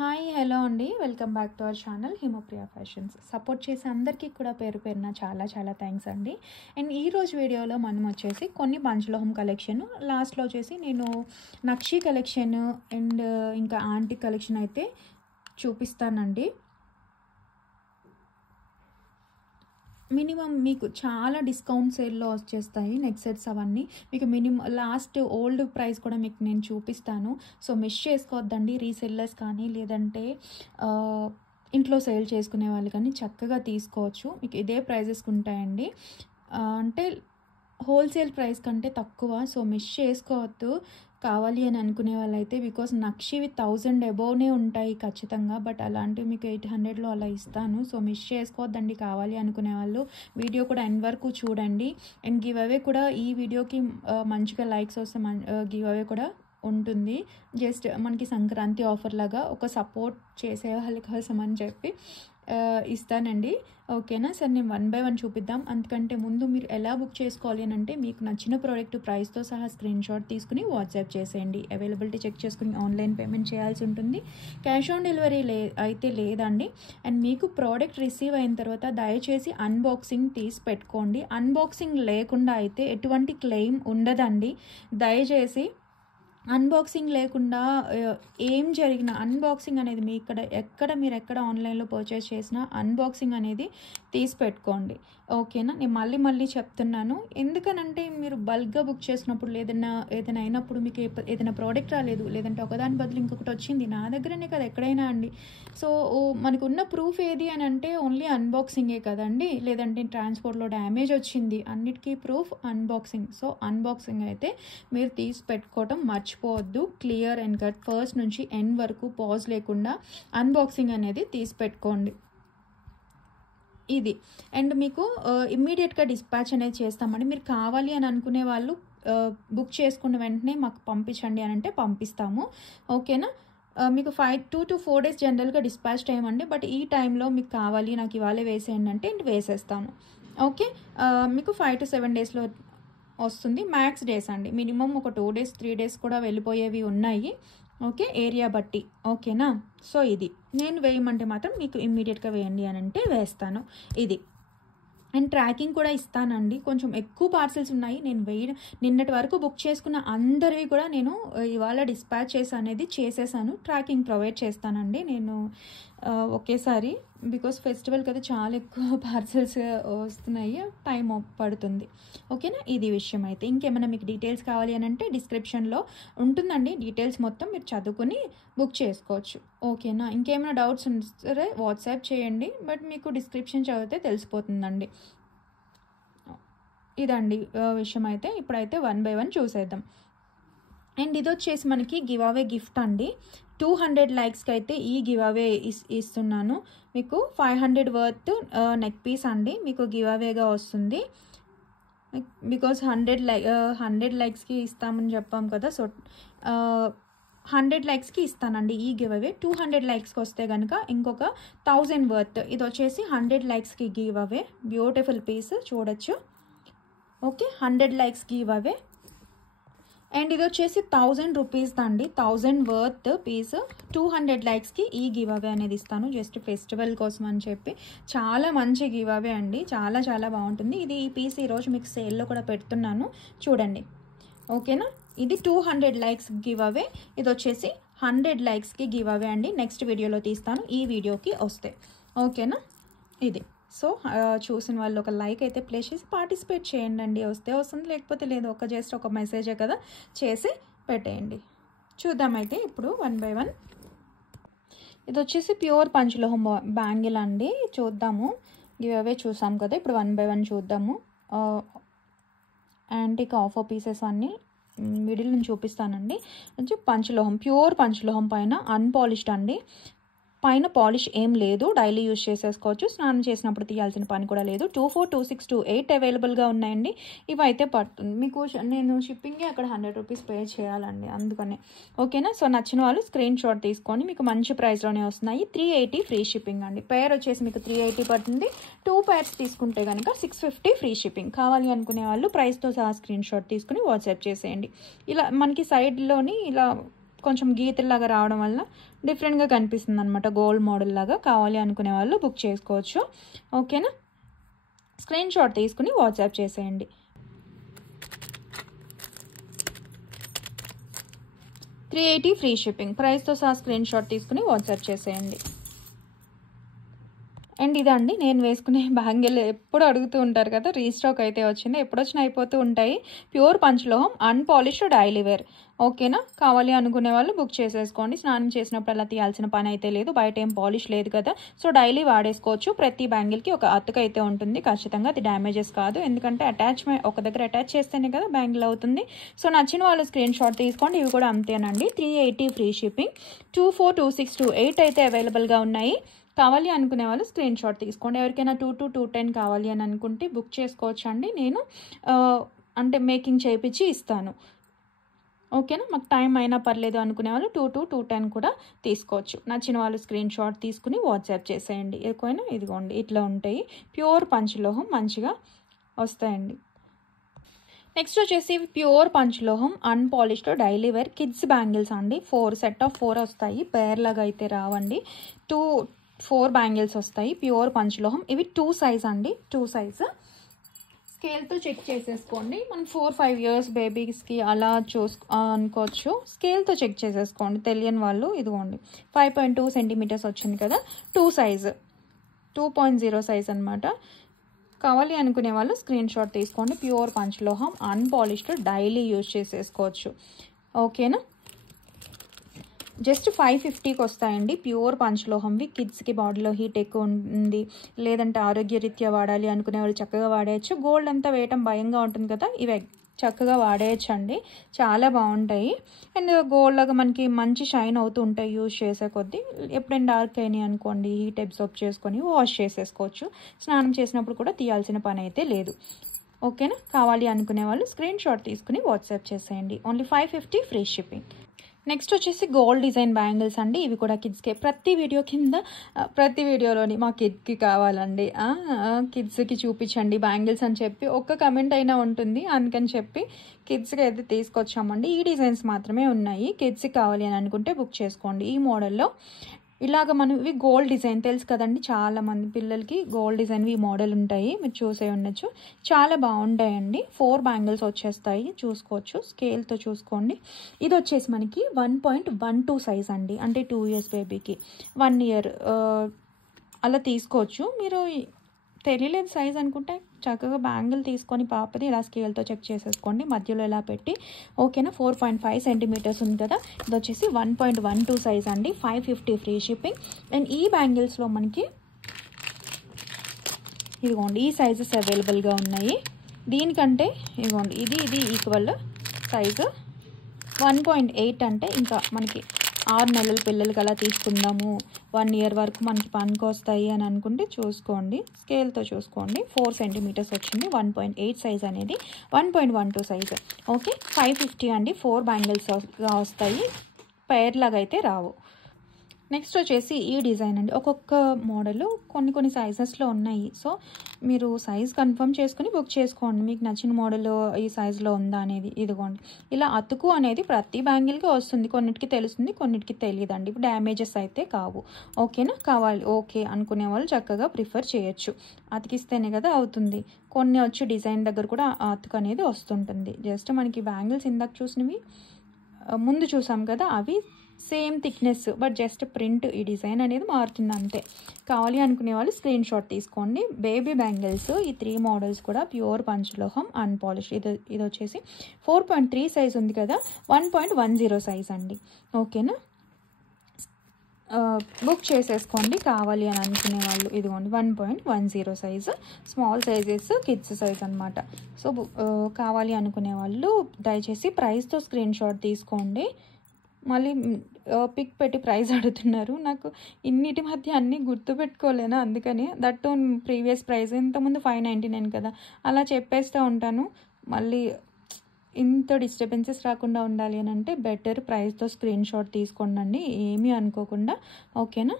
Hi hello అండి, welcome back to our channel Himapriya fashions. Support చేసే అందరికీ కూడా పేరు పేరున చాలా చాలా థ్యాంక్స్ అండి. అండ్ ఈరోజు వీడియోలో మనం వచ్చేసి కొన్ని పంచలోహం కలెక్షన్, లాస్ట్లో వచ్చేసి నేను నక్షి కలెక్షన్ అండ్ ఇంకా ఆంటిక్ కలెక్షన్ అయితే చూపిస్తానండి. మినిమం మీకు చాలా డిస్కౌంట్ సేల్లో వచ్చేస్తాయి నెక్ సెట్స్ అవన్నీ. మీకు మినిమం లాస్ట్ ఓల్డ్ ప్రైస్ కూడా మీకు నేను చూపిస్తాను. సో మిస్ చేసుకోవద్దండి. రీసెల్లర్స్ కానీ లేదంటే ఇంట్లో సేల్ చేసుకునే వాళ్ళు కానీ చక్కగా తీసుకోవచ్చు. మీకు ఇదే ప్రైజెస్కి ఉంటాయండి, అంటే హోల్సేల్ ప్రైస్ కంటే తక్కువ. సో మిస్ చేసుకోవద్దు కావాలి అని అనుకునే వాళ్ళైతే, బికాస్ నక్షివి 1000 అబోవ్నే ఉంటాయి ఖచ్చితంగా. బట్ అలాంటివి మీకు 800లో అలా ఇస్తాను. సో మిస్ చేసుకోవద్దండి కావాలి అనుకునే వాళ్ళు. వీడియో కూడా ఎండ్ వరకు చూడండి. అండ్ గివ్ అవే కూడా ఈ వీడియోకి మంచిగా లైక్స్ వస్తే గివ్ అవే కూడా ఉంటుంది. జస్ట్ మనకి సంక్రాంతి ఆఫర్ లాగా ఒక సపోర్ట్ చేసే వాళ్ళ కోసం అని చెప్పి ఇస్తానండి. ఓకేనా సార్, నేను 1 by 1 చూపిద్దాం. అందుకంటే ముందు మీరు ఎలా బుక్ చేసుకోవాలి అని అంటే, మీకు నచ్చిన ప్రోడక్ట్ ప్రైస్తో సహా స్క్రీన్ షాట్ తీసుకుని వాట్సాప్ చేసేయండి. అవైలబిలిటీ చెక్ చేసుకుని ఆన్లైన్ పేమెంట్ చేయాల్సి ఉంటుంది. క్యాష్ ఆన్ డెలివరీ అయితే లేదండి. అండ్ మీకు ప్రోడక్ట్ రిసీవ్ అయిన తర్వాత దయచేసి అన్బాక్సింగ్ తీసి పెట్టుకోండి. అన్బాక్సింగ్ లేకుండా అయితే ఎటువంటి క్లెయిమ్ ఉండదండి. దయచేసి అన్బాక్సింగ్ లేకుండా ఏం జరిగినా, అన్బాక్సింగ్ అనేది మీ మీరు ఎక్కడ ఆన్లైన్లో పర్చేస్ చేసినా అన్బాక్సింగ్ అనేది తీసి పెట్టుకోండి. ఓకేనా, నేను మళ్ళీ చెప్తున్నాను. ఎందుకనంటే మీరు బల్క్గా బుక్ చేసినప్పుడు ఏదైనా అయినప్పుడు మీకు ఏదైనా ప్రోడక్ట్ రాలేదు, లేదంటే ఒకదాని బదులు ఇంకొకటి వచ్చింది, నా దగ్గరనే కదా ఎక్కడైనా అండి. సో మనకు ఉన్న ప్రూఫ్ ఏది అని అంటే ఓన్లీ అన్బాక్సింగే కదండి. లేదంటే ట్రాన్స్పోర్ట్లో డ్యామేజ్ వచ్చింది, అన్నిటికీ ప్రూఫ్ అన్బాక్సింగ్. సో అన్బాక్సింగ్ అయితే మీరు తీసి పెట్టుకోవటం మర్చిపోవద్దు. క్లియర్ అండ్ కట్ ఫస్ట్ నుంచి ఎండ్ వరకు పాజ్ లేకుండా అన్బాక్సింగ్ అనేది తీసి పెట్టుకోండి. ఇది అండ్ మీకు ఇమ్మీడియట్గా డిస్పాచ్ అనేది చేస్తామండి. మీరు కావాలి అని అనుకునే వాళ్ళు బుక్ చేసుకున్న వెంటనే మాకు పంపించండి అని అంటే పంపిస్తాము. ఓకేనా, మీకు 2 to 4 days జనరల్గా డిస్పాచ్ టైం అండి. బట్ ఈ టైంలో మీకు కావాలి నాకు ఇవాళే వేసేయండి అంటే వేసేస్తాను. ఓకే, మీకు 5 to 7 daysలో వస్తుంది. మ్యాక్స్ డేస్ అండి, మినిమం ఒక 2 days 3 days కూడా వెళ్ళిపోయేవి ఉన్నాయి. ఓకే, ఏరియా బట్టి. ఓకేనా, సో ఇది నేను వేయమంటే మాత్రం మీకు ఇమ్మీడియట్గా వేయండి అని అంటే వేస్తాను. ఇది అండ్ ట్రాకింగ్ కూడా ఇస్తానండి. కొంచెం ఎక్కువ పార్సెల్స్ ఉన్నాయి. నేను నిన్నటి వరకు బుక్ చేసుకున్న అందరివి కూడా నేను ఇవాళ డిస్పాచ్ చేసేసాను. ట్రాకింగ్ ప్రొవైడ్ చేస్తానండి నేను ఒకేసారి, బికాస్ ఫెస్టివల్ కదా చాలా ఎక్కువ పార్సెల్స్ వస్తున్నాయి, టైం పడుతుంది. ఓకేనా, ఇది విషయం. అయితే ఇంకేమైనా మీకు డీటెయిల్స్ కావాలి అని అంటే డిస్క్రిప్షన్లో ఉంటుందండి. డీటెయిల్స్ మొత్తం మీరు చదువుకొని బుక్ చేసుకోవచ్చు. ఓకేనా, ఇంకేమైనా డౌట్స్ ఉంటే వాట్సాప్ చేయండి. బట్ మీకు డిస్క్రిప్షన్ చదివితే తెలిసిపోతుందండి. ఇదండి విషయం. అయితే ఇప్పుడైతే 1 by 1 చూసేద్దాం. అండ్ ఇది వచ్చేసి మనకి గివ్ అవే గిఫ్ట్ అండి. 200 లైక్స్కి అయితే ఈ గివ్ అవే ఇస్తున్నాను. మీకు 500 వర్త్ నెక్ పీస్ అండి మీకు గివ్ అవేగా వస్తుంది. బికాస్ 100 లైక్స్కి ఇస్తామని చెప్పాం కదా. సో 100 లైక్స్కి ఇస్తానండి ఈ గివ్ అవే. 200 లైక్స్కి వస్తే కనుక ఇంకొక 1000 వర్త్. ఇది వచ్చేసి 100 లైక్స్కి గివ్ అవే. బ్యూటిఫుల్ పీస్ చూడొచ్చు. Okay, 100 likes give away. And ఇది వచ్చేసి 1000 రూపీస్ అండి, 1000 వర్త్ పీస్. 200 లైక్స్కి ఈ గివ్ అవే అనేది ఇస్తాను, జస్ట్ ఫెస్టివల్ కోసం అని చెప్పి. చాలా మంచి గివ్ అవే అండి, చాలా చాలా బాగుంటుంది. ఈ పీస్ ఈరోజు మీకు సేల్లో కూడా పెడుతున్నాను చూడండి. ఓకేనా, ఇది 200 లైక్స్ గివ్ అవే. ఇది వచ్చేసి 100 లైక్స్కి గివ్ అవే అండి. నెక్స్ట్ వీడియోలో తీస్తాను, ఈ వీడియోకి వస్తే. ఓకేనా, ఇది. సో చూసిన వాళ్ళు ఒక లైక్ అయితే ప్లేస్ చేసి పార్టిసిపేట్ చేయండి అండి. వస్తే వస్తుంది, లేకపోతే లేదు. జస్ట్ ఒక మెసేజే కదా, చేసి పెట్టేయండి. చూద్దామైతే ఇప్పుడు 1 by 1. ఇది వచ్చేసి ప్యూర్ పంచలోహం బ్యాంగిల్ అండి. చూద్దాము, గివ్ అవే చూసాం కదా. ఇప్పుడు 1 by 1 చూద్దాము. యాంటిక్ ఆఫర్ పీసెస్ అన్నీ మిడిల్ నుంచి చూపిస్తానండి. పంచలోహం, ప్యూర్ పంచలోహం పైన అన్పాలిష్డ్ అండి. పైన పాలిష్ ఏం లేదు, డైలీ యూజ్ చేసేసుకోవచ్చు. స్నానం చేసినప్పుడు తీయాల్సిన పని కూడా లేదు. 24, 26, 28 అవైలబుల్గా ఉన్నాయండి. ఇవైతే పడుతుంది మీకు. నేను షిప్పింగ్కి అక్కడ 100 రూపీస్ పే చేయాలండి, అందుకనే. ఓకేనా, సో నచ్చిన వాళ్ళు స్క్రీన్ షాట్ తీసుకొని మీకు మంచి ప్రైస్లోనే వస్తున్నాయి. 380 ఫ్రీ షిప్పింగ్ అండి. పేర్ వచ్చేసి మీకు 380 పడుతుంది. 2 pairs తీసుకుంటే కనుక 650 ఫ్రీ షిప్పింగ్. కావాలి అనుకునే వాళ్ళు ప్రైస్తో సహా స్క్రీన్ షాట్ తీసుకుని వాట్సాప్ చేసేయండి. ఇలా మనకి సైడ్లోని ఇలా కొంచెం గీతల్లాగా రావడం వల్ల డిఫరెంట్గా కనిపిస్తుంది అనమాట. గోల్డ్ మోడల్ లాగా. కావాలి అనుకునే వాళ్ళు బుక్ చేసుకోవచ్చు. ఓకేనా. స్క్రీన్ షాట్ తీసుకుని వాట్సాప్ చేసేయండి. 380 ఫ్రీ షిప్పింగ్. ప్రైస్తో సహా స్క్రీన్ షాట్ తీసుకుని వాట్సాప్ చేసేయండి. అండ్ ఇదండి నేను వేసుకునే బ్యాంగిల్. ఎప్పుడు అడుగుతూ ఉంటారు కదా, రీస్టాక్ అయితే వచ్చింది. ఎప్పుడు వచ్చినా అయిపోతూ ఉంటాయి. ప్యూర్ పంచలోహం, అన్పాలిష్డ్ డైలీ వేర్. ఓకేనా. కావాలి అనుకునే వాళ్ళు బుక్ చేసేసుకోండి. స్నానం చేసినప్పుడు అలా తీయాల్సిన పని అయితే లేదు. బయట ఏం పాలిష్ లేదు కదా, సో డైలీ వాడేసుకోవచ్చు. ప్రతి బ్యాంగిల్కి ఒక అతుక అయితే ఉంటుంది ఖచ్చితంగా. అది డ్యామేజెస్ కాదు, ఎందుకంటే అటాచ్మెంట్ ఒక దగ్గర అటాచ్ చేస్తేనే కదా బ్యాంగిల్ అవుతుంది. సో నచ్చిన వాళ్ళు స్క్రీన్ షాట్ తీసుకోండి. ఇవి కూడా అంతేనండి. 380 ఫ్రీ షిప్పింగ్. 24, 26, 28 అయితే అవైలబుల్గా ఉన్నాయి. కావాలి అనుకునే వాళ్ళు స్క్రీన్ షాట్ తీసుకోండి. ఎవరికైనా 22, 210 కావాలి అని అనుకుంటే బుక్ చేసుకోవచ్చు అండి. నేను అంటే మేకింగ్ చేయించి ఇస్తాను. ఓకేనా. మాకు టైం అయినా పర్లేదు అనుకునే వాళ్ళు 22, 210 కూడా తీసుకోవచ్చు. నచ్చిన వాళ్ళు స్క్రీన్ షాట్ తీసుకుని వాట్సాప్ చేసేయండి. ఎక్కువైనా ఇదిగోండి ఇట్లా ఉంటాయి. ప్యూర్ పంచలోహం మంచిగా వస్తాయండి. నెక్స్ట్ వచ్చేసి ప్యూర్ పంచలోహం, unpolished daily wear kids bangles అండి. 4 సెట్ ఆఫ్ 4 వస్తాయి. పేర్ లాగా అయితే రావండి. 4 బ్యాంగిల్స్ వస్తాయి. ప్యూర్ పంచలోహం. ఇవి 2 సైజ్ అండి. 2 సైజ్. స్కేల్తో చెక్ చేసేసుకోండి. మనం 4-5 ఇయర్స్ బేబీస్కి అలా అనుకోవచ్చు. స్కేల్తో చెక్ చేసేసుకోండి తెలియని వాళ్ళు. ఇదిగోండి 5.2 సెంటీమీటర్స్ వచ్చింది కదా. 2 సైజ్, 2.0 సైజ్ అనమాట. కావాలి అనుకునే వాళ్ళు స్క్రీన్ షాట్ తీసుకోండి. ప్యూర్ పంచలోహం, అన్పాలిష్డ్ డైలీ యూజ్ చేసేసుకోవచ్చు. ఓకేనా. జస్ట్ 550కి వస్తాయండి. ప్యూర్ పంచలోహంవి. కిడ్స్కి బాడీలో హీట్ ఎక్కువ ఉంది, లేదంటే ఆరోగ్యరీత్యా వాడాలి అనుకునే వాళ్ళు చక్కగా వాడేయచ్చు. గోల్డ్ అంతా వేయటం భయంగా ఉంటుంది కదా, ఇవి చక్కగా వాడేయచ్చు అండి. చాలా బాగుంటాయి. అండ్ గోల్డ్ లాగా మనకి మంచి షైన్ అవుతూ ఉంటాయి యూజ్ చేసే కొద్దీ. ఎప్పుడైనా డార్క్ అయినాయి అనుకోండి, హీట్ అబ్జర్వ్ చేసుకొని వాష్ చేసేసుకోవచ్చు. స్నానం చేసినప్పుడు కూడా తీయాల్సిన పని అయితే లేదు. ఓకేనా. కావాలి అనుకునే వాళ్ళు స్క్రీన్ షాట్ తీసుకుని వాట్సాప్ చేసేయండి. Only 550 free shipping. నెక్స్ట్ వచ్చేసి గోల్డ్ డిజైన్ బ్యాంగిల్స్ అండి. ఇవి కూడా కిడ్స్కే. ప్రతి వీడియోలోని మా కిడ్కి కావాలండి, కిడ్స్కి చూపించండి బ్యాంగిల్స్ అని చెప్పి ఒక్క కమెంట్ అయినా ఉంటుంది. అందుకని చెప్పి కిడ్స్కి అయితే తీసుకొచ్చామండి. ఈ డిజైన్స్ మాత్రమే ఉన్నాయి. కిడ్స్కి కావాలి అని అనుకుంటే బుక్ చేసుకోండి. ఈ మోడల్లో ఇలాగ మనం ఇవి గోల్డ్ డిజైన్ తెలుసు కదండి, చాలా మంది పిల్లలకి గోల్డ్ డిజైన్వి మోడల్ ఉంటాయి. మీరు చూసే ఉండొచ్చు. చాలా బాగుంటాయండి. 4 బ్యాంగిల్స్ వచ్చేస్తాయి. చూసుకోవచ్చు. స్కేల్తో చూసుకోండి. ఇది వచ్చేసి మనకి 1.12 సైజ్ అండి. అంటే 2 ఇయర్స్ బేబీకి 1 ఇయర్ అలా తీసుకోవచ్చు. మీరు తెలియలేదు సైజ్ అనుకుంటే చక్కగా బ్యాంగిల్ తీసుకొని పాపది ఇలా స్కేల్తో చెక్ చేసేసుకోండి. మధ్యలో ఇలా పెట్టి. ఓకేనా. 4.5 సెంటీమీటర్స్ ఉంది కదా. ఇది వచ్చేసి 1.12 సైజ్ అండి. 550 ఫ్రీ షిప్పింగ్. అండ్ ఈ బ్యాంగిల్స్లో మనకి ఇదిగోండి ఈ సైజెస్ అవైలబుల్గా ఉన్నాయి. దీనికంటే ఇదిగోండి ఇది ఈక్వల్ సైజు. 1.8 అంటే ఇంకా మనకి 6 నెలల పిల్లలకి అలా తీసుకుందాము, 1 ఇయర్ వరకు మనకి పనికి వస్తాయి అని అనుకుంటే చూసుకోండి. స్కేల్తో చూసుకోండి. 4 సెంటీమీటర్స్ వచ్చింది. 1.8 సైజ్ అనేది. 1.12 సైజ్. ఓకే. 550 అండి. 4 బ్యాంగిల్స్ వస్తాయి. పేర్ లాగా అయితే రావు. నెక్స్ట్ వచ్చేసి ఈ డిజైన్ అండి. ఒక్కొక్క మోడల్ కొన్ని సైజెస్లో ఉన్నాయి. సో మీరు సైజ్ కన్ఫర్మ్ చేసుకుని బుక్ చేసుకోండి. మీకు నచ్చిన మోడల్ ఈ సైజులో ఉందా అనేది. ఇదిగోండి ఇలా అతుకు అనేది ప్రతి బ్యాంగిల్కి వస్తుంది. కొన్నిటికి తెలుస్తుంది, కొన్నిటికి తెలియదండి. ఇప్పుడు డ్యామేజెస్ అయితే కావు. ఓకేనా. కావాలి ఓకే అనుకునే వాళ్ళు చక్కగా ప్రిఫర్ చేయొచ్చు. అతికిస్తేనే కదా అవుతుంది. కొన్ని వచ్చి డిజైన్ దగ్గర కూడా అతుకు అనేది వస్తుంటుంది. జస్ట్ మనకి బ్యాంగిల్స్ ఇందాక చూసినవి ముందు చూసాం కదా, అవి same thickness, but just print ఈ డిజైన్ అనేది మారుతుంది అంతే. కావాలి అనుకునే వాళ్ళు స్క్రీన్ షాట్ తీసుకోండి. బేబీ బ్యాంగిల్స్ ఈ 3 మోడల్స్ కూడా ప్యూర్ పంచలోహం, అన్పాలిష్. ఇది వచ్చేసి 4.3 సైజ్ ఉంది కదా. 1.10 సైజ్ అండి. ఓకేనా. బుక్ చేసేసుకోండి కావాలి అని అనుకునే వాళ్ళు. ఇదిగోండి 1.10 size. Small sizes kids size అనమాట. సో కావాలి అనుకునే వాళ్ళు దయచేసి ప్రైస్తో స్క్రీన్ షాట్ తీసుకోండి. మళ్ళీ పిక్ పెట్టి ప్రైస్ అడుగుతున్నారు. నాకు ఇన్నిటి మధ్య అన్నీ గుర్తుపెట్టుకోలేను, అందుకని దట్టు ప్రీవియస్ ప్రైస్ ఇంతకుముందు 599 కదా అలా చెప్పేస్తూ ఉంటాను. మళ్ళీ ఇంత డిస్టర్బెన్సెస్ రాకుండా ఉండాలి అని అంటే బెటర్ ప్రైస్తో స్క్రీన్ షాట్ తీసుకోండి, ఏమీ అనుకోకుండా. ఓకేనా.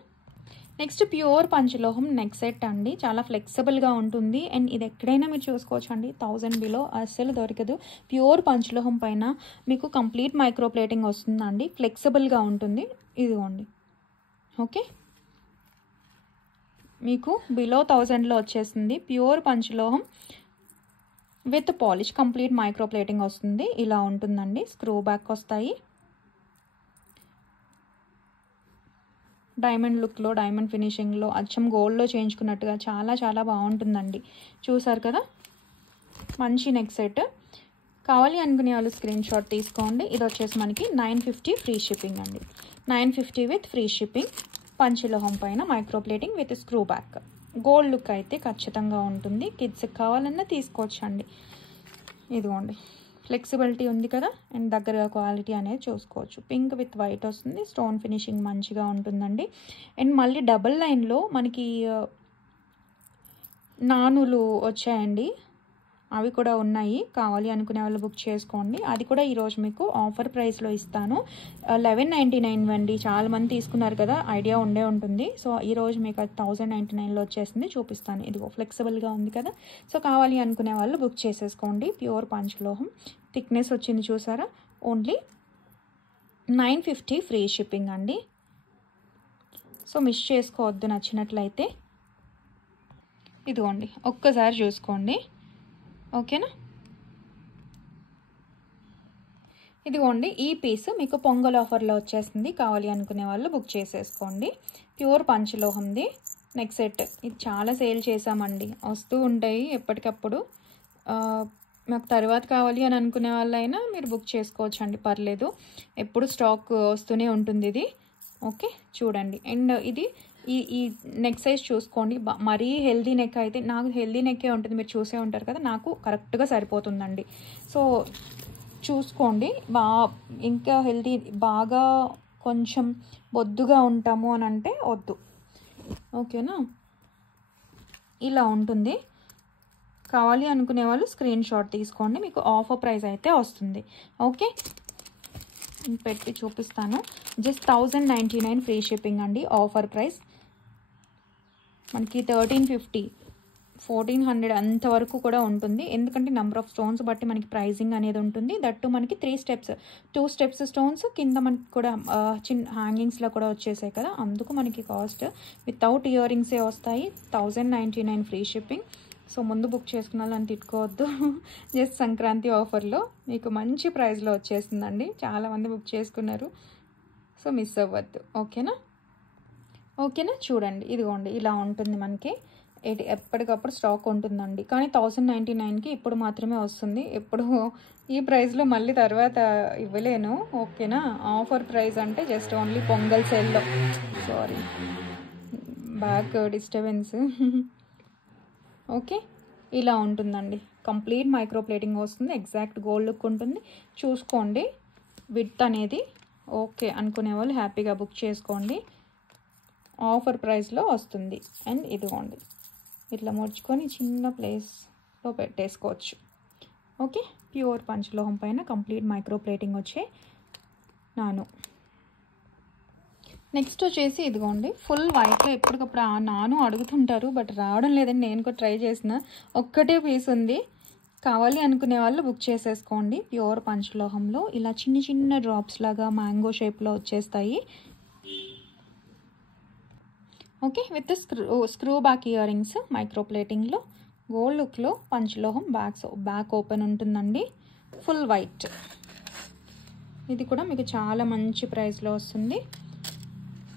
నెక్స్ట్ ప్యూర్ పంచలోహం నెక్ సెట్ అండి. చాలా ఫ్లెక్సిబుల్గా ఉంటుంది అండ్ ఇది ఎక్కడైనా మీరు చూసుకోవచ్చు అండి. 1000 బిలో అస్సలు దొరకదు. ప్యూర్ పంచలోహం పైన మీకు కంప్లీట్ మైక్రో ప్లేటింగ్ వస్తుందండి. ఫ్లెక్సిబుల్గా ఉంటుంది. ఇదిగోండి. ఓకే, మీకు బిలో 1000లో వచ్చేస్తుంది. ప్యూర్ పంచలోహం with polish complete micro plating వస్తుంది. ఇలా ఉంటుందండి. స్క్రూ బ్యాక్ వస్తాయి. డైమండ్ లుక్లో, డైమండ్ ఫినిషింగ్లో, అచ్చం గోల్డ్లో చేయించుకున్నట్టుగా చాలా చాలా బాగుంటుందండి. చూసారు కదా, మంచి నెక్ సెట్. కావాలి అనుకునే వాళ్ళు స్క్రీన్ షాట్ తీసుకోండి. ఇది వచ్చేసి మనకి 950 ఫ్రీ షిప్పింగ్ అండి. 950 విత్ ఫ్రీ షిప్పింగ్. పంచలోహం పైన micro plating with screw back. Gold look అయితే ఖచ్చితంగా ఉంటుంది. కిడ్స్కి కావాలన్నా తీసుకోవచ్చండి. ఇదిగోండి, ఫ్లెక్సిబిలిటీ ఉంది కదా అండ్ దగ్గరగా క్వాలిటీ అనేది చూసుకోవచ్చు. పింక్ విత్ వైట్ వస్తుంది. స్టోన్ ఫినిషింగ్ మంచిగా ఉంటుందండి. అండ్ మళ్ళీ డబుల్ లైన్లో మనకి నానులు వచ్చాయండి. అవి కూడా ఉన్నాయి. కావాలి అనుకునే వాళ్ళు బుక్ చేసుకోండి. అది కూడా ఈరోజు మీకు ఆఫర్ ప్రైస్లో ఇస్తాను. 1199 అండి. చాలామంది తీసుకున్నారు కదా, ఐడియా ఉండే ఉంటుంది. సో ఈరోజు మీకు అది 1099లో వచ్చేసింది. చూపిస్తాను. ఇదిగో ఫ్లెక్సిబుల్గా ఉంది కదా. సో కావాలి అనుకునే వాళ్ళు బుక్ చేసేసుకోండి. ప్యూర్ పంచలోహం థిక్నెస్ వచ్చింది చూసారా. ఓన్లీ 950 ఫ్రీ షిప్పింగ్ అండి. సో మిస్ చేసుకోవద్దు నచ్చినట్లయితే. ఇదిగోండి, ఒక్కసారి చూసుకోండి. ఓకేనా. ఇదిగోండి, ఈ పీస్ మీకు పొంగల్ ఆఫర్లో వచ్చేస్తుంది. కావాలి అనుకునే వాళ్ళు బుక్ చేసేసుకోండి. ప్యూర్ పంచలోహంది నెక్ సెట్. ఇది చాలా సేల్ చేసామండి. వస్తూ ఉంటాయి ఎప్పటికప్పుడు. మాకు తర్వాత కావాలి అని అనుకునే వాళ్ళైనా మీరు బుక్ చేసుకోవచ్చు అండి, పర్లేదు. ఎప్పుడు స్టాక్ వస్తూనే ఉంటుంది ఇది. ఓకే, చూడండి. అండ్ ఇది ఈ నెక్ సైజ్ చూసుకోండి. మరీ హెల్దీ నెక్ అయితే, నాకు హెల్దీ నెక్కే ఉంటుంది, మీరు చూసే ఉంటారు కదా, నాకు కరెక్ట్గా సరిపోతుందండి. సో చూసుకోండి. ఇంకా హెల్దీ బాగా కొంచెం బొద్దుగా ఉంటాము అని అంటే వద్దు. ఓకేనా, ఇలా ఉంటుంది. కావాలి అనుకునే వాళ్ళు స్క్రీన్ షాట్ తీసుకోండి. మీకు ఆఫర్ ప్రైస్ అయితే వస్తుంది. ఓకే, పెట్టి చూపిస్తాను. జస్ట్ 1099 ఫ్రీ షిప్పింగ్ అండి. ఆఫర్ ప్రైస్ మనకి 1350, 1400 అంతవరకు కూడా ఉంటుంది. ఎందుకంటే నెంబర్ ఆఫ్ స్టోన్స్ బట్టి మనకి ప్రైజింగ్ అనేది ఉంటుంది. దట్టు మనకి 3 స్టెప్స్, 2 స్టెప్స్ స్టోన్స్ కింద మనకి కూడా చిన్న హ్యాంగింగ్స్లో కూడా వచ్చేసాయి కదా, అందుకు మనకి కాస్ట్. వితౌట్ ఇయర్ రింగ్సే వస్తాయి. 1099 ఫ్రీ షిప్పింగ్. సో ముందు బుక్ చేసుకున్న వాళ్ళని తిట్టుకోవద్దు. జస్ట్ సంక్రాంతి ఆఫర్లో మీకు మంచి ప్రైస్లో వచ్చేస్తుందండి. చాలామంది బుక్ చేసుకున్నారు. సో మిస్ అవ్వద్దు. ఓకేనా. చూడండి, ఇదిగోండి, ఇలా ఉంటుంది మనకి. ఎప్పటికప్పుడు స్టాక్ ఉంటుందండి. కానీ 1099కి ఇప్పుడు మాత్రమే వస్తుంది. ఎప్పుడు ఈ ప్రైస్లో మళ్ళీ తర్వాత ఇవ్వలేను. ఓకేనా. ఆఫర్ ప్రైస్ అంటే జస్ట్ ఓన్లీ పొంగల్ సేల్లో. Sorry, back disturbance. ఓకే, ఇలా ఉంటుందండి. కంప్లీట్ మైక్రో ప్లేటింగ్ వస్తుంది. ఎగ్జాక్ట్ గోల్డ్ లుక్ ఉంటుంది. చూసుకోండి విడ్త్ అనేది. ఓకే అనుకునే వాళ్ళు హ్యాపీగా బుక్ చేసుకోండి. ఆఫర్ ప్రైస్లో వస్తుంది. అండ్ ఇదిగోండి, ఇట్లా ముడుచుకొని చిన్న ప్లేస్లో పెట్టేసుకోవచ్చు. ఓకే, ప్యూర్ పంచలోహం పైన కంప్లీట్ మైక్రో ప్లేటింగ్ వచ్చే నాను. నెక్స్ట్ వచ్చేసి ఇదిగోండి, ఫుల్ వైట్లో ఎప్పటికప్పుడు నాను అడుగుతుంటారు, బట్ రావడం లేదని నేను కూడా ట్రై చేసిన. ఒక్కటే పీస్ ఉంది. కావాలి అనుకునే వాళ్ళు బుక్ చేసేసుకోండి. ప్యూర్ పంచలోహంలో ఇలా చిన్న చిన్న డ్రాప్స్ లాగా మ్యాంగో షేప్లో వచ్చేస్తాయి. Okay, with screw back earrings micro ప్లేటింగ్లో గోల్డ్ లుక్లో పంచలోహం. బ్యాక్ ఓపెన్ ఉంటుందండి. Full white. ఇది కూడా మీకు చాలా మంచి ప్రైస్లో వస్తుంది.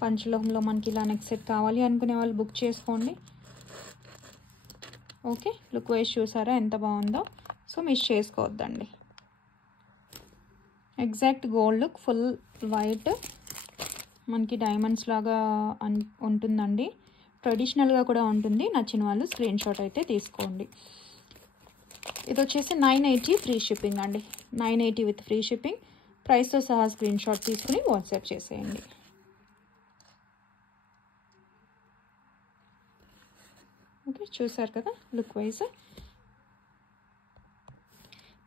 పంచలోహంలో మనకి ఇలా నెక్ సెట్ కావాలి అనుకునే వాళ్ళు బుక్ చేసుకోండి. ఓకే, లుక్ వైజ్ చూసారా ఎంత బాగుందో. సో మిస్ చేసుకోవద్దండి. Exact gold look, full white, మనకి డైమండ్స్ లాగా ఉంటుందండి. ట్రెడిషనల్గా కూడా ఉంటుంది. నచ్చిన వాళ్ళు స్క్రీన్ షాట్ అయితే తీసుకోండి. ఇది వచ్చేసి 980 ఫ్రీ షిప్పింగ్ అండి. 980 విత్ ఫ్రీ షిప్పింగ్. ప్రైస్తో సహా స్క్రీన్ షాట్ తీసుకుని వాట్సాప్ చేసేయండి. ఓకే, చూసారు కదా లుక్ వైజ్.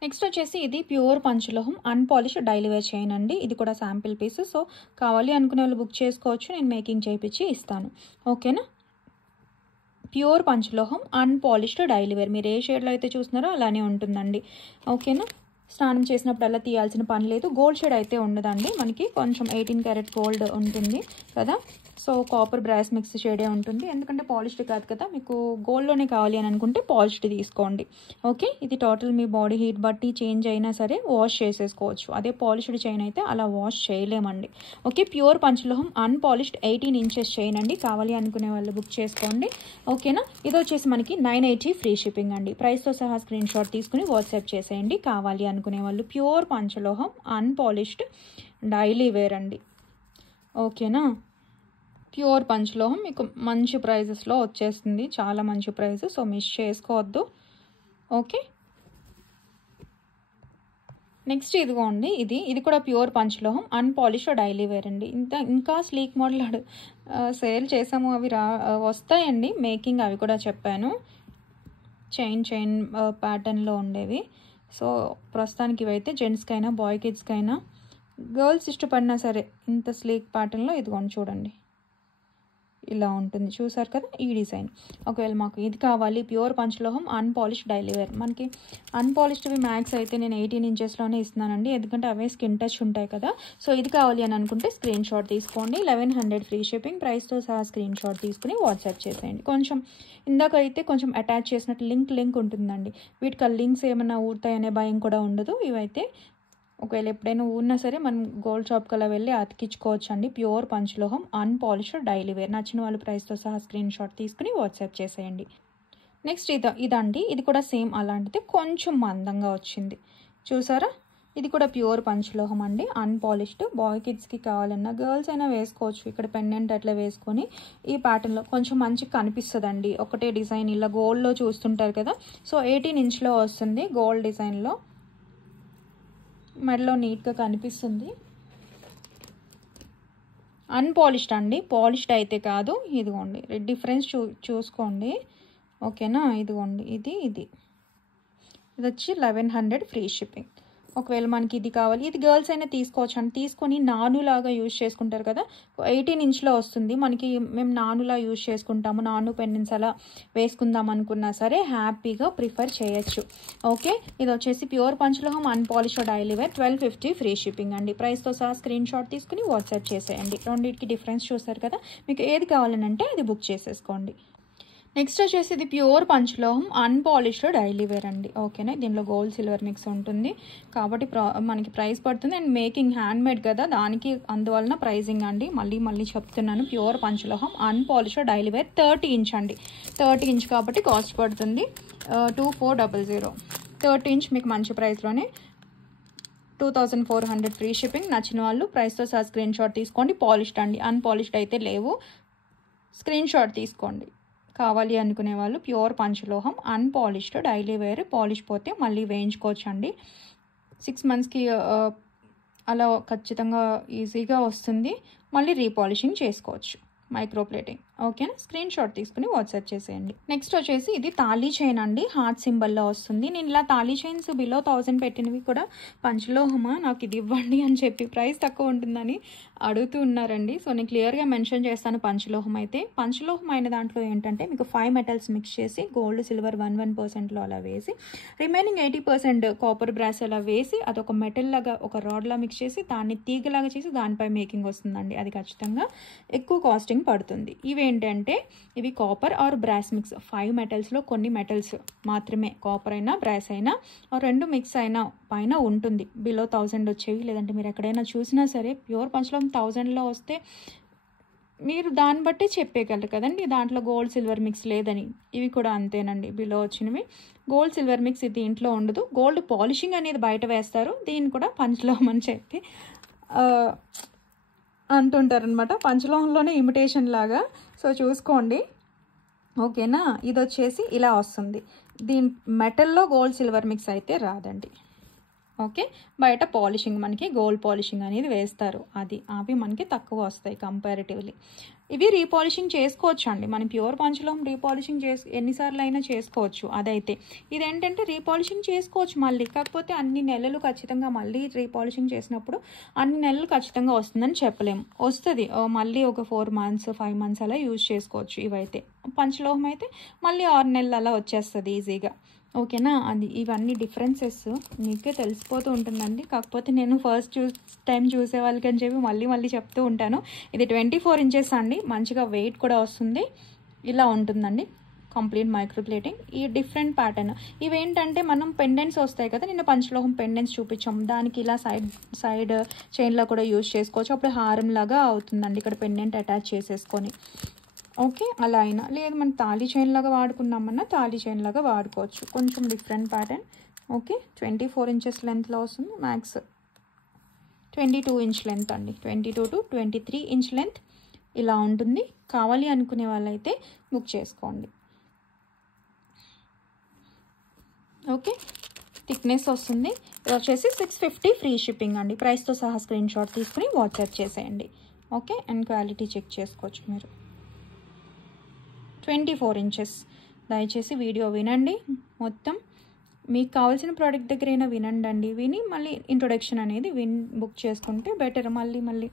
నెక్స్ట్ వచ్చేసి ఇది ప్యూర్ పంచలోహం అన్పాలిష్డ్ డైలీ వేర్ చైన్ అండి. ఇది కూడా శాంపిల్ పీస్. సో కావాలి అనుకునే వాళ్ళు బుక్ చేసుకోవచ్చు, నేను మేకింగ్ చేయించి ఇస్తాను. ఓకేనా. ప్యూర్ పంచలోహం అన్పాలిష్డ్ డైలీ వేర్. మీరు ఏ షేడ్లో అయితే చూస్తున్నారో అలానే ఉంటుందండి. ఓకేనా. స్నానం చేసినప్పుడల్లా తీయాల్సిన పని లేదు. గోల్డ్ షేడ్ అయితే ఉండదండి, మనకి కొంచెం 18 క్యారెట్ గోల్డ్ ఉంటుంది కదా. సో కాపర్ బ్రాస్ మిక్స్ షేడే ఉంటుంది, ఎందుకంటే పాలిష్డ్ కాదు కదా. మీకు గోల్డ్లోనే కావాలి అని అనుకుంటే పాలిష్డ్ తీసుకోండి. ఓకే. ఇది టోటల్ మీ బాడీ హీట్ బట్టి చేంజ్ అయినా సరే వాష్ చేసేసుకోవచ్చు. అదే పాలిష్డ్ చైన్ అయితే అలా వాష్ చేయలేమండి. ఓకే. ప్యూర్ పంచలోహం అన్పాలిష్డ్ 18 ఇంచెస్ చైన్ అండి. కావాలి అనుకునే వాళ్ళు బుక్ చేసుకోండి. ఓకేనా. ఇది వచ్చేసి మనకి 980 ఫ్రీ షిప్పింగ్ అండి. ప్రైస్తో సహా స్క్రీన్ షాట్ తీసుకుని వాట్సాప్ చేసేయండి కావాలి అనుకునే వాళ్ళు. ప్యూర్ పంచలోహం అన్పాలిష్డ్ డైలీ వేర్ అండి. ఓకేనా. ప్యూర్ పంచలోహం మీకు మంచి ప్రైజెస్లో వచ్చేస్తుంది, చాలా మంచి ప్రైస్. సో మిస్ చేసుకోవద్దు. ఓకే. నెక్స్ట్ ఇదిగోండి, ఇది కూడా ప్యూర్ పంచలోహం అన్పాలిష్డ్ డైలీ వేర్ అండి. ఇంకా స్లీక్ మోడల్ సేల్ చేసాము, అవి వస్తాయండి మేకింగ్, అవి కూడా చెప్పాను. చైన్ ప్యాటర్న్లో ఉండేవి. సో ప్రస్తుతానికి ఇవైతే జెంట్స్కైనా బాయ్ కిడ్స్కైనా గర్ల్స్ ఇష్టపడినా సరే ఇంత స్లీక్ ప్యాటర్న్లో ఇదిగోండి చూడండి, ఇలా ఉంటుంది. చూసారు కదా ఈ డిజైన్. ఒకవేళ మాకు ఇది కావాలి ప్యూర్ పంచలోహం అన్పాలిష్డ్ డైలీ వేర్, మనకి అన్పాలిష్డ్వి మ్యాక్స్ అయితే నేను 18 ఇంచెస్లోనే ఇస్తున్నానండి, ఎందుకంటే అవే స్కిన్ టచ్ ఉంటాయి కదా. సో ఇది కావాలి అని అనుకుంటే స్క్రీన్ షాట్ తీసుకోండి. 1100 ఫ్రీ షిప్పింగ్. ప్రైస్తో సహా స్క్రీన్ షాట్ తీసుకుని వాట్సాప్ చేసేయండి. కొంచెం ఇందాకైతే కొంచెం అటాచ్ చేసినట్టు లింక్ ఉంటుందండి, వీటికి ఆ లింక్స్ ఏమైనా ఊరుతాయనే భయం కూడా ఉండదు. ఇవైతే ఒకవేళ ఎప్పుడైనా ఊరినా సరే మనం గోల్డ్ షాప్కి అలా వెళ్ళి అతికించుకోవచ్చు అండి. ప్యూర్ పంచలోహం అన్పాలిష్డ్ డైలీ వేర్. నచ్చిన వాళ్ళు ప్రైస్తో సహా స్క్రీన్ షాట్ తీసుకుని వాట్సాప్ చేసేయండి. నెక్స్ట్ ఇదండి, ఇది కూడా సేమ్ అలాంటిది, కొంచెం మందంగా వచ్చింది. చూసారా. ఇది కూడా ప్యూర్ పంచలోహం అండి, అన్పాలిష్డ్. బాయ్ కిడ్స్కి కావాలన్నా గర్ల్స్ అయినా వేసుకోవచ్చు. ఇక్కడ పెండెంట్ అట్లా వేసుకొని ఈ ప్యాటర్న్లో కొంచెం మంచిగా కనిపిస్తుందండి. ఒకటే డిజైన్ ఇలా గోల్డ్లో చూస్తుంటారు కదా. సో 18 ఇంచ్లో వస్తుంది గోల్డ్ డిజైన్లో, మెడలో నీట్గా కనిపిస్తుంది. అన్పాలిష్డ్ అండి, పాలిష్డ్ అయితే కాదు. ఇదిగోండి డిఫరెన్స్ చూసుకోండి. ఓకేనా. ఇదిగోండి ఇది వచ్చి 1100 ఫ్రీ షిప్పింగ్. ఒకవేళ మనకి ఇది కావాలి, ఇది గర్ల్స్ అయినా తీసుకోవచ్చు అండి. తీసుకొని నానులాగా యూజ్ చేసుకుంటారు కదా. 18 ఇంచ్లో వస్తుంది మనకి. మేము నానులా యూజ్ చేసుకుంటాము, నాను పెండెంట్స్ అలా వేసుకుందాం అనుకున్నా సరే హ్యాపీగా ప్రిఫర్ చేయొచ్చు. ఓకే. ఇది వచ్చేసి ప్యూర్ పంచలోహం unpolished daily wear. 1250 free shipping అండి. ప్రైస్తో సహా స్క్రీన్ షాట్ తీసుకుని వాట్సాప్ చేసేయండి. రెండింటికి డిఫరెన్స్ చూస్తారు కదా. మీకు ఏది కావాలనంటే అది బుక్ చేసేసుకోండి. నెక్స్ట్ వచ్చేసి ఇది ప్యూర్ పంచలోహం అన్పాలిష్డ్ డైలీ వేర్ అండి. ఓకేనా. దీనిలో గోల్డ్ సిల్వర్ మిక్స్ ఉంటుంది కాబట్టి మనకి ప్రైస్ పడుతుంది. అండ్ మేకింగ్ హ్యాండ్ మేడ్ కదా, దానికి అందువలన ప్రైజింగ్ అండి. మళ్ళీ చెప్తున్నాను. ప్యూర్ పంచలోహం అన్పాలిష్డ్ డైలీ వేర్ 30 ఇంచ్ అండి. 30 ఇంచ్ కాబట్టి కాస్ట్ పడుతుంది 2400. 30 ఇంచ్ మీకు మంచి ప్రైస్లోనే 2400 ఫ్రీ షిప్పింగ్. నచ్చిన వాళ్ళు ప్రైస్తో సహా స్క్రీన్ షాట్ తీసుకోండి. పాలిష్డ్ అండి, అన్పాలిష్డ్ అయితే లేవు. స్క్రీన్ షాట్ తీసుకోండి కావాలి అనుకునే వాళ్ళు. ప్యూర్ పంచలోహం అన్పాలిష్డ్ డైలీ వేర్. పాలిష్ పోతే మళ్ళీ వేయించుకోవచ్చు అండి. 6 మంత్స్కి అలా ఖచ్చితంగా ఈజీగా వస్తుంది. మళ్ళీ రీపాలిషింగ్ చేసుకోవచ్చు, మైక్రో ప్లేటింగ్. ఓకేనా. స్క్రీన్ షాట్ తీసుకుని వాట్సాప్ చేసేయండి. నెక్స్ట్ వచ్చేసి ఇది తాళీ చైన్ అండి, హార్ట్ సింబల్లో వస్తుంది. నేను ఇలా తాళీ చైన్స్ బిలో 1000 పెట్టినవి కూడా పంచలోహమా నాకు ఇది ఇవ్వండి అని చెప్పి ప్రైస్ తక్కువ ఉంటుందని అడుగుతూ ఉన్నారండి. సో నేను క్లియర్గా మెన్షన్ చేస్తాను. పంచలోహం అయితే పంచలోహం అయిన దాంట్లో ఏంటంటే మీకు 5 మెటల్స్ మిక్స్ చేసి గోల్డ్ సిల్వర్ 1% అలా వేసి రిమైనింగ్ 80% కాపర్ బ్రాస్ అలా వేసి అదొక మెటల్ లాగా ఒక రాడ్లా మిక్స్ చేసి దాన్ని తీగలాగా చేసి దానిపై మేకింగ్ వస్తుందండి. అది ఖచ్చితంగా ఎక్కువ కాస్టింగ్ పడుతుంది. ఇవేంటంటే ఇవి కాపర్ ఆర్ బ్రాస్ మిక్స్. 5 మెటల్స్లో కొన్ని మెటల్స్ మాత్రమే, కాపర్ అయినా బ్రాస్ అయినా రెండు మిక్స్ అయినా పైన ఉంటుంది. బిలో 1000 వచ్చేవి, లేదంటే మీరు ఎక్కడైనా చూసినా సరే ప్యూర్ పంచలోహం 1000లో వస్తే మీరు దాన్ని బట్టి చెప్పేయగలరు కదండి దాంట్లో గోల్డ్ సిల్వర్ మిక్స్ లేదని. ఇవి కూడా అంతేనండి, బిలో వచ్చినవి గోల్డ్ సిల్వర్ మిక్స్ దీంట్లో ఉండదు. గోల్డ్ పాలిషింగ్ అనేది బయట వేస్తారు, దీన్ని కూడా పంచలోహం అని చెప్పి అంటుంటారనమాట. పంచలోహంలోనే ఇమిటేషన్ లాగా. సో చూసుకోండి. ఓకేనా. ఇది వచ్చేసి ఇలా వస్తుంది. దీని మెటల్లో గోల్డ్ సిల్వర్ మిక్స్ అయితే రాదండి. ఓకే, బయట పాలిషింగ్ మనకి గోల్డ్ పాలిషింగ్ అనేది వేస్తారు, అవి మనకి తక్కువ వస్తాయి కంపారిటివ్లీ. ఇవి రీపాలిషింగ్ చేసుకోవచ్చు అండి, మనం ప్యూర్ పంచలోహం రీపాలిషింగ్ ఎన్నిసార్లు అయినా చేసుకోవచ్చు. అదైతే ఇదేంటంటే రీపాలిషింగ్ చేసుకోవచ్చు మళ్ళీ, కాకపోతే అన్ని నెలలు ఖచ్చితంగా మళ్ళీ రీపాలిషింగ్ చేసినప్పుడు అన్ని నెలలు ఖచ్చితంగా వస్తుందని చెప్పలేము. వస్తుంది మళ్ళీ ఒక 4 months 5 months అలా యూజ్ చేసుకోవచ్చు. ఇవైతే పంచలోహం అయితే మళ్ళీ 6 నెలలు అలా వచ్చేస్తుంది ఈజీగా. ఓకేనా, ఇవన్నీ డిఫరెన్సెస్ మీకే తెలిసిపోతూ ఉంటుందండి. కాకపోతే నేను ఫస్ట్ టైం చూసే వాళ్ళకి అని చెప్పి మళ్ళీ చెప్తూ ఉంటాను. ఇది 24 inches అండి, మంచిగా వెయిట్ కూడా వస్తుంది. ఇలా ఉంటుందండి కంప్లీట్ మైక్రో ప్లేటింగ్. ఈ డిఫరెంట్ ప్యాటర్న్ ఇవేంటంటే మనం పెండెంట్స్ వస్తాయి కదా, నిన్న పంచలోహం పెండెంట్స్ చూపించాం, దానికి ఇలా సైడ్ చైన్లో కూడా యూజ్ చేసుకోవచ్చు. అప్పుడు హారం లాగా అవుతుందండి, ఇక్కడ పెండెంట్ అటాచ్ చేసేసుకొని. ఓకే, అలా అయినా లేదు మనం తాళీ చైన్ లాగా వాడుకున్నామన్నా తాళీ చైన్ లాగా వాడుకోవచ్చు. కొంచెం డిఫరెంట్ ప్యాటర్న్. ఓకే, 24 inches లెంత్లో వస్తుంది, మ్యాక్స్ 22 inch లెంత్ అండి, 22 to 23 inch లెంత్ ఇలా ఉంటుంది. కావాలి అనుకునే వాళ్ళైతే బుక్ చేసుకోండి. ఓకే, థిక్నెస్ వస్తుంది. ఇది వచ్చేసి 650 ఫ్రీ షిప్పింగ్ అండి. ప్రైస్తో సహా స్క్రీన్ షాట్ తీసుకుని వాట్సాప్ చేసేయండి. ఓకే, అండ్ క్వాలిటీ చెక్ చేసుకోవచ్చు మీరు. 24 inches. దయచేసి వీడియో వినండి మొత్తం, మీకు కావాల్సిన ప్రోడక్ట్ దగ్గరైనా వినండి, విని మళ్ళీ ఇంట్రొడక్షన్ అనేది బుక్ చేసుకుంటే బెటర్. మళ్ళీ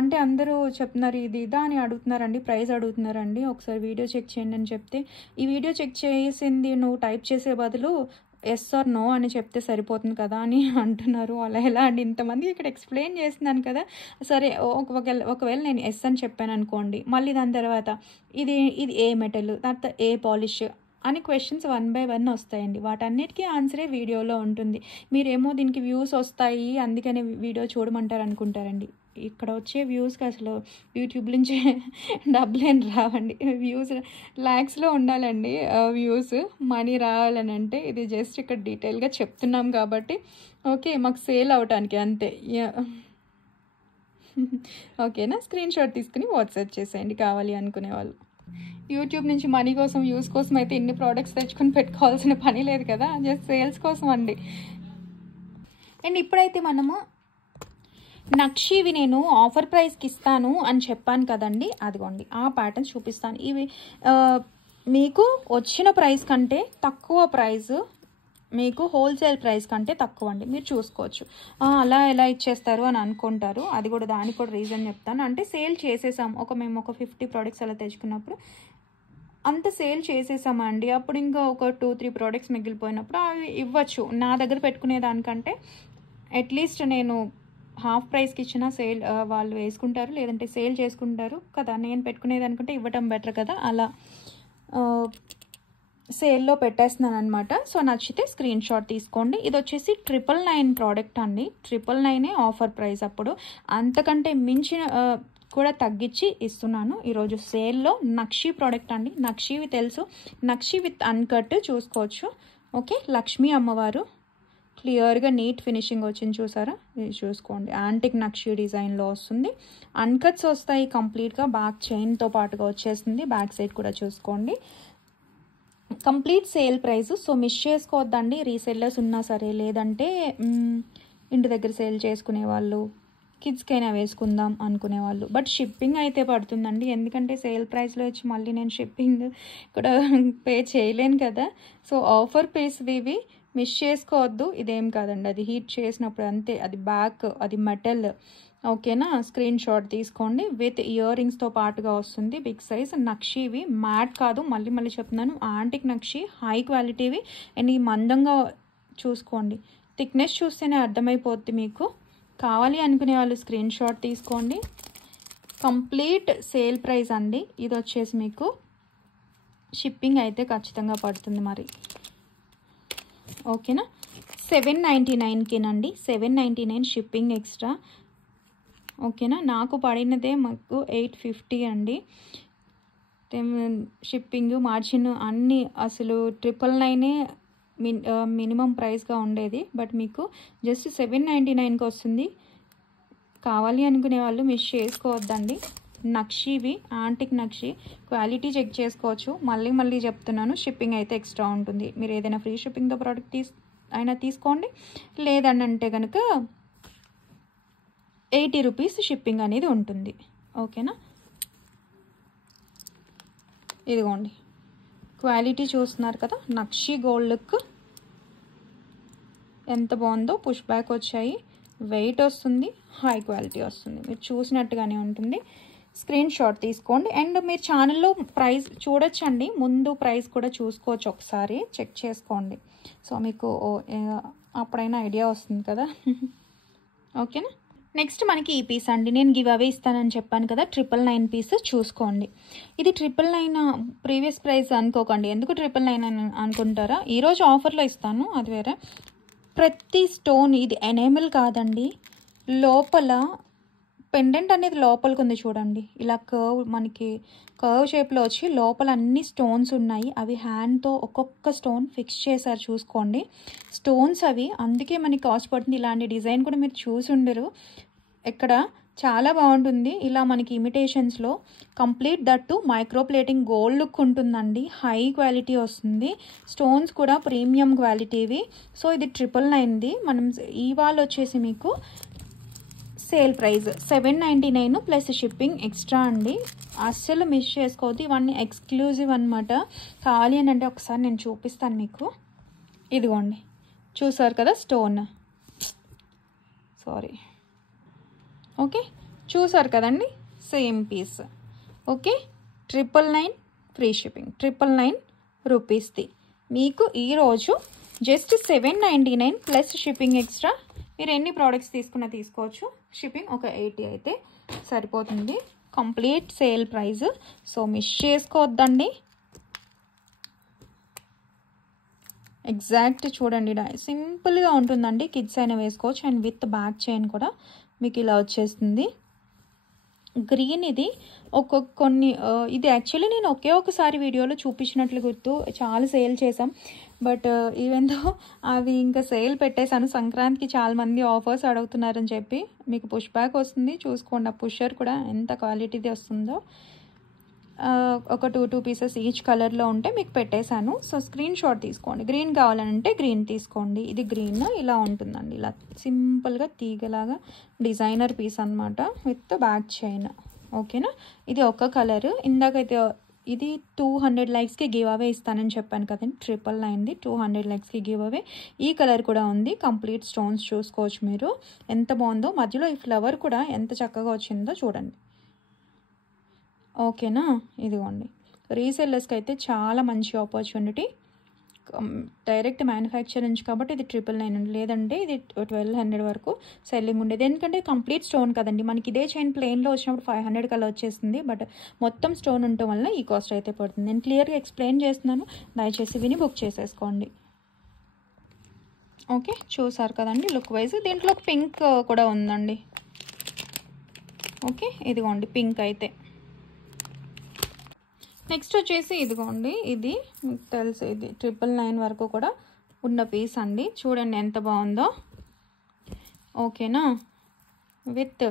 అంటే అందరూ చెప్తున్నారు ఇది అని అడుగుతున్నారండి, ప్రైస్ అడుగుతున్నారండి, ఒకసారి వీడియో చెక్ చేయండి అని చెప్తే, ఈ వీడియో చెక్ చేసింది నువ్వు టైప్ చేసే బదులు ఎస్ ఆర్ నో అని చెప్తే సరిపోతుంది కదా అని అంటున్నారు. అలా ఎలా అండి, ఇంతమంది ఇక్కడ ఎక్స్ప్లెయిన్ చేస్తున్నాను కదా. సరే, ఒకవేళ నేను ఎస్ అని చెప్పాను అనుకోండి, మళ్ళీ దాని తర్వాత ఇది ఏ మెటల్, తర్వాత ఏ పాలిష్ అని క్వశ్చన్స్ 1 by 1 వస్తాయండి. వాటన్నిటికీ ఆన్సరే వీడియోలో ఉంటుంది. మీరేమో దీనికి వ్యూస్ వస్తాయి అందుకనే వీడియో చూడమంటారు అనుకుంటారండి. ఇక్కడ వచ్చే వ్యూస్కి అసలు యూట్యూబ్ నుంచి డబ్బులేం రావండి. వ్యూస్ ల్యాక్స్లో ఉండాలండి వ్యూస్, మనీ రావాలని అంటే. ఇది జస్ట్ ఇక్కడ డీటెయిల్గా చెప్తున్నాం కాబట్టి ఓకే, మాకు సేల్ అవటానికి అంతే. ఓకేనా, స్క్రీన్ షాట్ తీసుకుని వాట్సాప్ చేసేయండి కావాలి అనుకునే వాళ్ళు. యూట్యూబ్ నుంచి మనీ కోసం వ్యూస్ కోసం అయితే ఇన్ని ప్రోడక్ట్స్ తెచ్చుకొని పెట్టుకోవాల్సిన పని లేదు కదా, జస్ట్ సేల్స్ కోసం అండి. అండ్ ఇప్పుడైతే మనము నక్షీవి నేను ఆఫర్ ప్రైస్కి ఇస్తాను అని చెప్పాను కదండి, అదిగోండి ఆ ప్యాటర్న్ చూపిస్తాను. ఇవి మీకు వచ్చిన ప్రైస్ కంటే తక్కువ ప్రైస్, మీకు హోల్సేల్ ప్రైస్ కంటే తక్కువ అండి, మీరు చూసుకోవచ్చు. అలా ఎలా ఇచ్చేస్తారు అని అనుకుంటారు, అది కూడా దానికి కూడా రీజన్ చెప్తాను. అంటే సేల్ చేసేసాం, మేము ఒక 50 ప్రోడక్ట్స్ అలా తెచ్చుకున్నప్పుడు అంత సేల్ చేసేసామండి. అప్పుడు ఇంకా ఒక 2-3 ప్రోడక్ట్స్ మిగిలిపోయినప్పుడు అవి ఇవ్వచ్చు. నా దగ్గర పెట్టుకునే దానికంటే అట్లీస్ట్ నేను హాఫ్ ప్రైస్కి ఇచ్చిన సేల్ వాళ్ళు వేసుకుంటారు, లేదంటే సేల్ చేసుకుంటారు కదా. నేను పెట్టుకునేదానికంటే ఇవ్వటం బెటర్ కదా, అలా సేల్లో పెట్టేస్తున్నాను అనమాట. సో నచ్చితే స్క్రీన్ షాట్ తీసుకోండి. ఇది వచ్చేసి 999 ప్రోడక్ట్ అండి, 999 ఆఫర్ ప్రైస్. అప్పుడు అంతకంటే మించిన కూడా తగ్గించి ఇస్తున్నాను ఈరోజు సేల్లో. నక్షి ప్రోడక్ట్ అండి, నక్షివి తెలుసు, నక్షి విత్ అన్కట్ చూసుకోవచ్చు. ఓకే, లక్ష్మీ అమ్మవారు క్లియర్గా నీట్ ఫినిషింగ్ వచ్చింది చూసారా, ఇది చూసుకోండి. యాంటిక్ నక్షి డిజైన్లో వస్తుంది, అన్కట్స్ వస్తాయి కంప్లీట్గా, బ్యాక్ చైన్తో పాటుగా వచ్చేస్తుంది. బ్యాక్ సైడ్ కూడా చూసుకోండి, complete sale price. So miss చేసుకోవద్దండి, రీసెల్లర్స్ ఉన్నా సరే, లేదంటే ఇంటి దగ్గర సేల్ చేసుకునే వాళ్ళు, కిడ్స్కైనా వేసుకుందాం అనుకునే వాళ్ళు. బట్ షిప్పింగ్ అయితే పడుతుందండి, ఎందుకంటే సేల్ ప్రైస్లో వచ్చి మళ్ళీ నేను షిప్పింగ్ కూడా పే చేయలేను కదా. సో ఆఫర్ పీస్ ఇవి మిస్ చేసుకోవద్దు. ఇదేం కాదండి, అది హీట్ చేసినప్పుడు అంతే, అది బ్యాక్, అది మెటల్. ఓకేనా, స్క్రీన్ షాట్ తీసుకోండి. విత్ ఇయర్ రింగ్స్తో పాటుగా వస్తుంది, బిగ్ సైజ్ నక్షివి, మ్యాట్ కాదు, మళ్ళీ చెప్తున్నాను, యాంటిక్ నక్షి, హై క్వాలిటీవి. అండ్ ఈ మందంగా చూసుకోండి, థిక్నెస్ చూస్తేనే అర్థమైపోద్ది మీకు. కావాలి అనుకునే వాళ్ళు స్క్రీన్ షాట్ తీసుకోండి. కంప్లీట్ సేల్ ప్రైస్ అండి. ఇది వచ్చేసి మీకు షిప్పింగ్ అయితే ఖచ్చితంగా పడుతుంది మరి. ఓకేనా, 799కినండి, 799 షిప్పింగ్ ఎక్స్ట్రా. ఓకేనా, నాకు పడినదే మాకు 850 అండి. షిప్పింగ్ మార్జిన్ అన్నీ అసలు 999 మినిమం ప్రైస్గా ఉండేది, బట్ మీకు జస్ట్ 799కి వస్తుంది. కావాలి అనుకునే వాళ్ళు మిస్ చేసుకోవద్దండి. నక్షివి, యాంటిక్ నక్షి, క్వాలిటీ చెక్ చేసుకోవచ్చు. మళ్ళీ చెప్తున్నాను, షిప్పింగ్ అయితే ఎక్స్ట్రా ఉంటుంది. మీరు ఏదైనా ఫ్రీ షిప్పింగ్తో ప్రోడక్ట్ అయినా తీసుకోండి, లేదనంటే కనుక 80 రూపీస్ షిప్పింగ్ అనేది ఉంటుంది. ఓకేనా, ఇదిగోండి క్వాలిటీ చూస్తున్నారు కదా, నక్షి గోల్డ్ లుక్ ఎంత బాగుందో. పుష్ బ్యాక్ వచ్చాయి, వెయిట్ వస్తుంది, హై క్వాలిటీ వస్తుంది, మీరు చూసినట్టుగానే ఉంటుంది. స్క్రీన్ షాట్ తీసుకోండి. అండ్ మీరు ఛానల్లో ప్రైస్ చూడొచ్చండి, ముందు ప్రైస్ కూడా చూసుకోవచ్చు, ఒకసారి చెక్ చేసుకోండి. సో మీకు అప్పుడైనా ఐడియా వస్తుంది కదా. ఓకేనా, నెక్స్ట్ మనకి ఈ పీస్ అండి, నేను గివ్ అవే ఇస్తానని చెప్పాను కదా, 999 పీస్ చూసుకోండి. ఇది 999 ప్రీవియస్ ప్రైస్ అనుకోకండి, ఎందుకు 999 అనుకుంటారా, ఈరోజు ఆఫర్లో ఇస్తాను, అది వేరే. ప్రతి స్టోన్ ఇది ఎనేమల్ కాదండి, లోపల పెండెంట్ అనేది లోపలికి ఉంది చూడండి, ఇలా కర్వ్, మనకి కర్వ్ షేప్లో వచ్చి లోపల అన్ని స్టోన్స్ ఉన్నాయి. అవి హ్యాండ్తో ఒక్కొక్క స్టోన్ ఫిక్స్ చేశారు చూసుకోండి, స్టోన్స్ అవి, అందుకే మనకి కాస్ట్ పడుతుంది. ఇలాంటి డిజైన్ కూడా మీరు చూసి ఉండరు ఎక్కడ, చాలా బాగుంటుంది. ఇలా మనకి ఇమిటేషన్స్లో complete that micro plating gold look ఉంటుందండి, హై క్వాలిటీ వస్తుంది, స్టోన్స్ కూడా ప్రీమియం క్వాలిటీవి. సో ఇది 999ది. మనం ఇవాళ వచ్చేసి మీకు sale price 799 plus shipping extra అండి, అస్సలు మిస్ చేసుకోవద్దు. ఇవన్నీ ఎక్స్క్లూజివ్ అనమాట. కావాలి అని అంటే ఒకసారి నేను చూపిస్తాను మీకు. ఇదిగోండి చూసారు కదా స్టోన్, సారీ, ఓకే చూసారు కదండి, same piece. Okay, 999 free shipping, 999 రూపీస్ది మీకు ఈరోజు జస్ట్ 799 ప్లస్ షిప్పింగ్ ఎక్స్ట్రా. మీరు ఎన్ని ప్రోడక్ట్స్ తీసుకున్నా తీసుకోవచ్చు, షిప్పింగ్ ఒక 80 అయితే సరిపోతుంది, complete sale price. So miss చేసుకోవద్దండి. ఎగ్జాక్ట్ చూడండి, సింపుల్గా ఉంటుందండి, కిడ్స్ అయినా వేసుకోవచ్చు. అండ్ విత్ బ్యాక్ చైన్ కూడా మీకు ఇలా వచ్చేస్తుంది. గ్రీన్ ఇది కొన్ని ఇది యాక్చువల్లీ నేను ఒకే ఒకసారి వీడియోలో చూపించినట్లు గుర్తు, చాలా సేల్ చేసాం. బట్ ఈవెందో అవి ఇంకా సేల్ పెట్టేశాను, సంక్రాంతికి చాలామంది ఆఫర్స్ అడుగుతున్నారని చెప్పి. మీకు పుష్ బ్యాక్ వస్తుంది చూసుకోండి, ఆ పుషర్ కూడా ఎంత క్వాలిటీది వస్తుందో. ఒక 2 పీసెస్ ఈచ్ కలర్లో ఉంటే మీకు పెట్టేశాను. సో స్క్రీన్ షాట్ తీసుకోండి, గ్రీన్ కావాలంటే గ్రీన్ తీసుకోండి. ఇది గ్రీన్ ఇలా ఉంటుందండి, ఇలా సింపుల్గా తీగలాగా డిజైనర్ పీస్ అనమాట, విత్ బ్యాక్ చైన్. ఓకేనా, ఇది ఒక కలర్. ఇందాకైతే ఇది 200 లైక్స్కి గివ్ అవే ఇస్తానని చెప్పాను కదండి, 999ది 200 లైక్స్కి గివ్ అవే. ఈ కలర్ కూడా ఉంది, కంప్లీట్ స్టోన్స్ చూసుకోవచ్చు మీరు, ఎంత బాగుందో. మధ్యలో ఈ ఫ్లవర్ కూడా ఎంత చక్కగా వచ్చిందో చూడండి. ఓకేనా, ఇదిగోండి రీసెల్లర్స్కి అయితే చాలా మంచి ఆపర్చునిటీ. డైరెక్ట్ మ్యానుఫ్యాక్చర్ నుంచి కాబట్టి ఇది 999, లేదంటే ఇది 1200 వరకు సెల్లింగ్ ఉండేది. ఎందుకంటే కంప్లీట్ స్టోన్ కదండి, మనకి ఇదే చైన్ ప్లెయిన్లో వచ్చినప్పుడు 500 కల్లా వచ్చేస్తుంది. బట్ మొత్తం స్టోన్ ఉండటం వల్ల ఈ కాస్ట్ అయితే పడుతుంది. నేను క్లియర్గా ఎక్స్ప్లెయిన్ చేస్తున్నాను, దయచేసి విని బుక్ చేసేసుకోండి. ఓకే, చూసారు కదండి లుక్ వైజ్. దీంట్లో పింక్ కూడా ఉందండి. ఓకే, ఇదిగోండి పింక్ అయితే. నెక్స్ట్ వచ్చేసి ఇదిగోండి, ఇది మీకు తెలుసు, ఇది 999 వరకు కూడా ఉన్న పీస్ అండి. చూడండి ఎంత బాగుందో. ఓకేనా, with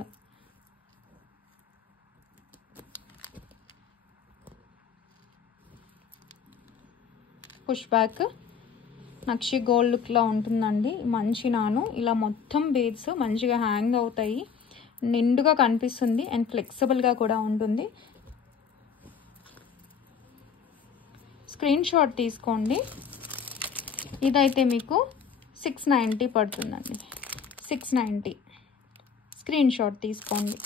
push back nakshi gold లుక్లో ఉంటుందండి. మంచి నాను ఇలా మొత్తం బీడ్స్ మంచిగా హ్యాంగ్ అవుతాయి, నిండుగా కనిపిస్తుంది అండ్ ఫ్లెక్సిబుల్గా కూడా ఉంటుంది. స్క్రీన్ షాట్ తీసుకోండి. ఇదైతే మీకు 690 పడుతుందండి, 690. స్క్రీన్ షాట్ తీసుకోండి.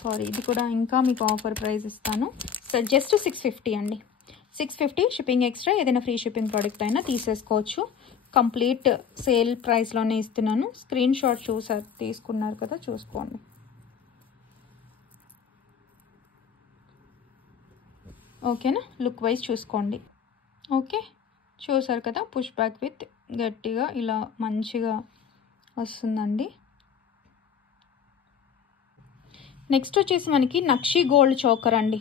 సారీ, ఇది కూడా ఇంకా మీకు ఆఫర్ ప్రైస్ ఇస్తాను, సో జస్ట్ 650 అండి, 650 షిప్పింగ్ ఎక్స్ట్రా. ఏదైనా ఫ్రీ షిప్పింగ్ ప్రోడక్ట్ అయినా తీసేసుకోవచ్చు, కంప్లీట్ సేల్ ప్రైస్లోనే ఇస్తున్నాను. స్క్రీన్ షాట్ చూసారు, తీసుకున్నారు కదా, చూసుకోండి. ఓకేనా, లుక్ వైజ్ చూసుకోండి. ఓకే, చూసారు కదా, పుష్ బ్యాక్ విత్ గట్టిగా ఇలా మంచిగా వస్తుందండి. నెక్స్ట్ వచ్చేసి మనకి నక్షి గోల్డ్ చోకర్ అండి,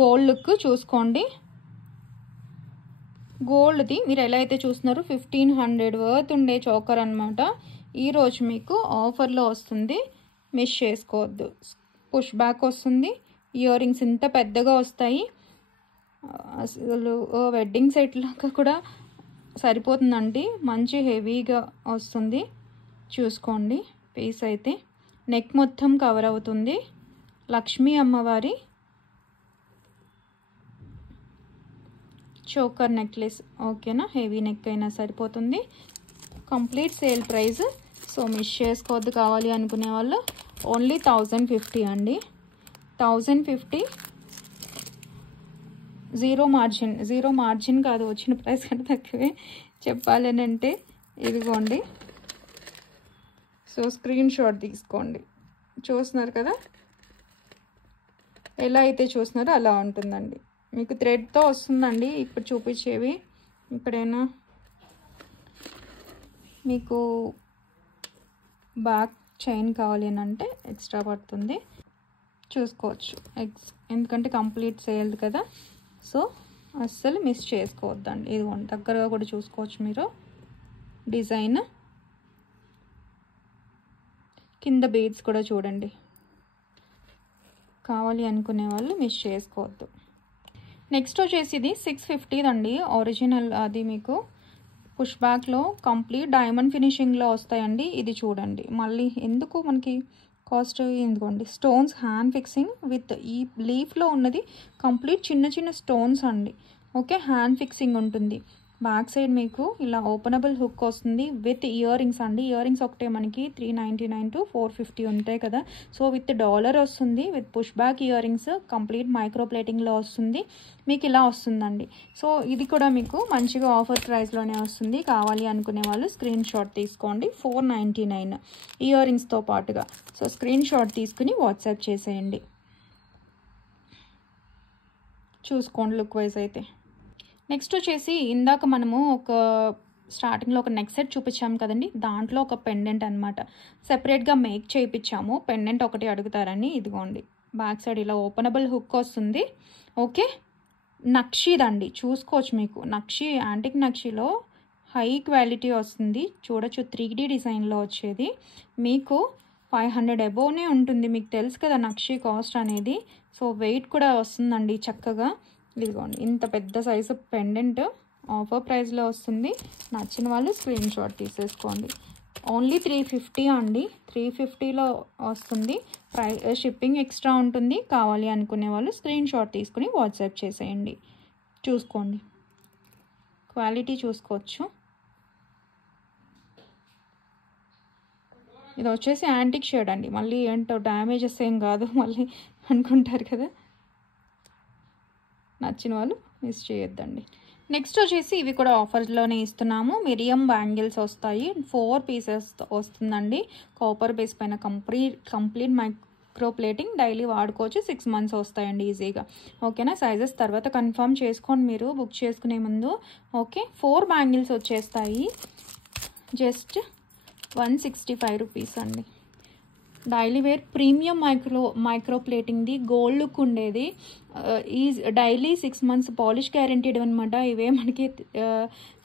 గోల్డ్ లుక్ చూసుకోండి. గోల్డ్ది మీరు ఎలా అయితే చూస్తున్నారో 1500 వర్త్ ఉండే చోకర్ అనమాట. ఈరోజు మీకు ఆఫర్లో వస్తుంది, మిస్ చేసుకోవద్దు. పుష్ బ్యాక్ వస్తుంది, ఇయర్ రింగ్స్ ఇంత పెద్దగా వస్తాయి, అసలు వెడ్డింగ్ సెట్ లాగా కూడా సరిపోతుందండి, మంచి హెవీగా వస్తుంది. చూసుకోండి పీస్ అయితే నెక్ మొత్తం కవర్ అవుతుంది. లక్ష్మీ అమ్మవారి చోకర్ నెక్లెస్, ఓకేనా, హెవీ నెక్ అయినా సరిపోతుంది. Complete sale price. So miss చేసుకోవద్దు. కావాలి అనుకునే వాళ్ళు ఓన్లీ 1050 అండి. 1050, జీరో మార్జిన్ కాదు, వచ్చిన ప్రైస్ కంటే తక్కువే చెప్పాలని అంటే. ఇదిగోండి, సో స్క్రీన్ షాట్ తీసుకోండి. చూస్తున్నారు కదా, ఎలా అయితే చూస్తున్నారో అలా ఉంటుందండి. మీకు థ్రెడ్తో వస్తుందండి ఇప్పుడు చూపించేవి. ఇక్కడైనా మీకు బ్యాక్ చైన్ కావాలి అని అంటే ఎక్స్ట్రా పడుతుంది, చూసుకోవచ్చు. ఎందుకంటే కంప్లీట్ సేల్ కదా, సో అస్సలు మిస్ చేసుకోవద్దండి. ఇదిగోండి, దగ్గరగా కూడా చూసుకోవచ్చు మీరు. డిజైన్ కింద బీడ్స్ కూడా చూడండి. కావాలి అనుకునే వాళ్ళు మిస్ చేసుకోవద్దు. నెక్స్ట్ వచ్చేసి ఇది 650 అండి, ఒరిజినల్. అది మీకు పుష్ బ్యాక్లో కంప్లీట్ డైమండ్ ఫినిషింగ్లో వస్తాయండి. ఇది చూడండి, మళ్ళీ ఎందుకు మనకి కాస్ట్ ఎందుకోండి. స్టోన్స్ హ్యాండ్ ఫిక్సింగ్ విత్ ఈ లీఫ్లో ఉన్నది కంప్లీట్ చిన్న చిన్న స్టోన్స్ అండి. ఓకే, హ్యాండ్ ఫిక్సింగ్ ఉంటుంది. బ్యాక్ సైడ్ మీకు ఇలా ఓపెనబుల్ హుక్ వస్తుంది విత్ ఇయర్ రింగ్స్ అండి. ఇయర్ రింగ్స్ ఒకటే మనకి 399 to 450 ఉంటాయి కదా. సో విత్ డాలర్ వస్తుంది, with push back earrings, complete micro ప్లేటింగ్లో వస్తుంది. మీకు ఇలా వస్తుందండి. సో ఇది కూడా మీకు మంచిగా ఆఫర్ ప్రైస్లోనే వస్తుంది. కావాలి అనుకునే వాళ్ళు స్క్రీన్ షాట్ తీసుకోండి. 499 ఇయర్ రింగ్స్తో పాటుగా. సో స్క్రీన్ షాట్ తీసుకుని వాట్సాప్ చేసేయండి. చూసుకోండి లుక్ వైజ్ అయితే. నెక్స్ట్ వచ్చేసి ఇందాక మనము ఒక స్టార్టింగ్లో ఒక నెక్ సెట్ చూపించాము కదండి, దాంట్లో ఒక పెండెంట్ అనమాట. సెపరేట్గా మేక్ చేయించాము. పెండెంట్ ఒకటి అడుగుతారని. ఇదిగోండి, బ్యాక్ సైడ్ ఇలా ఓపెనబుల్ హుక్ వస్తుంది. ఓకే, నక్షీదండి, చూసుకోవచ్చు. మీకు నక్షి, యాంటిక్ నక్షిలో హై క్వాలిటీ వస్తుంది. చూడొచ్చు, 3D డిజైన్లో వచ్చేది. మీకు 500 అబోవ్నే ఉంటుంది. మీకు తెలుసు కదా నక్షి కాస్ట్ అనేది. సో వెయిట్ కూడా వస్తుందండి చక్కగా. ఇదిగోండి, ఇంత పెద్ద సైజు పెండెంట్ ఆఫర్ ప్రైస్లో వస్తుంది. నచ్చిన వాళ్ళు స్క్రీన్ షాట్ తీసేసుకోండి. ఓన్లీ 350 అండి, 350లో వస్తుంది. షిప్పింగ్ ఎక్స్ట్రా ఉంటుంది. కావాలి అనుకునే వాళ్ళు స్క్రీన్ షాట్ తీసుకుని వాట్సాప్ చేసేయండి. చూసుకోండి, క్వాలిటీ చూసుకోవచ్చు. ఇది వచ్చేసి యాంటిక్ షేడ్ అండి. మళ్ళీ ఏంటో డ్యామేజెస్ ఏం కాదు మళ్ళీ అనుకుంటారు కదా. నచ్చిన వాళ్ళు మిస్ చేయొద్దండి. నెక్స్ట్ వచ్చేసి ఇవి కూడా ఆఫర్లోనే ఇస్తున్నాము. మిరియం బ్యాంగిల్స్ వస్తాయి. 4 పీసెస్ వస్తుందండి. కాపర్ బేస్ పైన కంప్లీట్ మైక్రో ప్లేటింగ్. డైలీ వాడుకోవచ్చు. 6 months వస్తాయండి ఈజీగా. ఓకేనా, సైజెస్ తర్వాత కన్ఫర్మ్ చేసుకోండి మీరు బుక్ చేసుకునే ముందు. ఓకే, 4 బ్యాంగిల్స్ వచ్చేస్తాయి. జస్ట్ 165 రూపీస్ అండి. డైలీ వేర్ ప్రీమియం మైక్రో ప్లేటింగ్ది, గోల్డ్ లుక్ ఉండేది. ఈ డైలీ 6 months పాలిష్ గ్యారెంటీడ్ అనమాట. ఇవే మనకి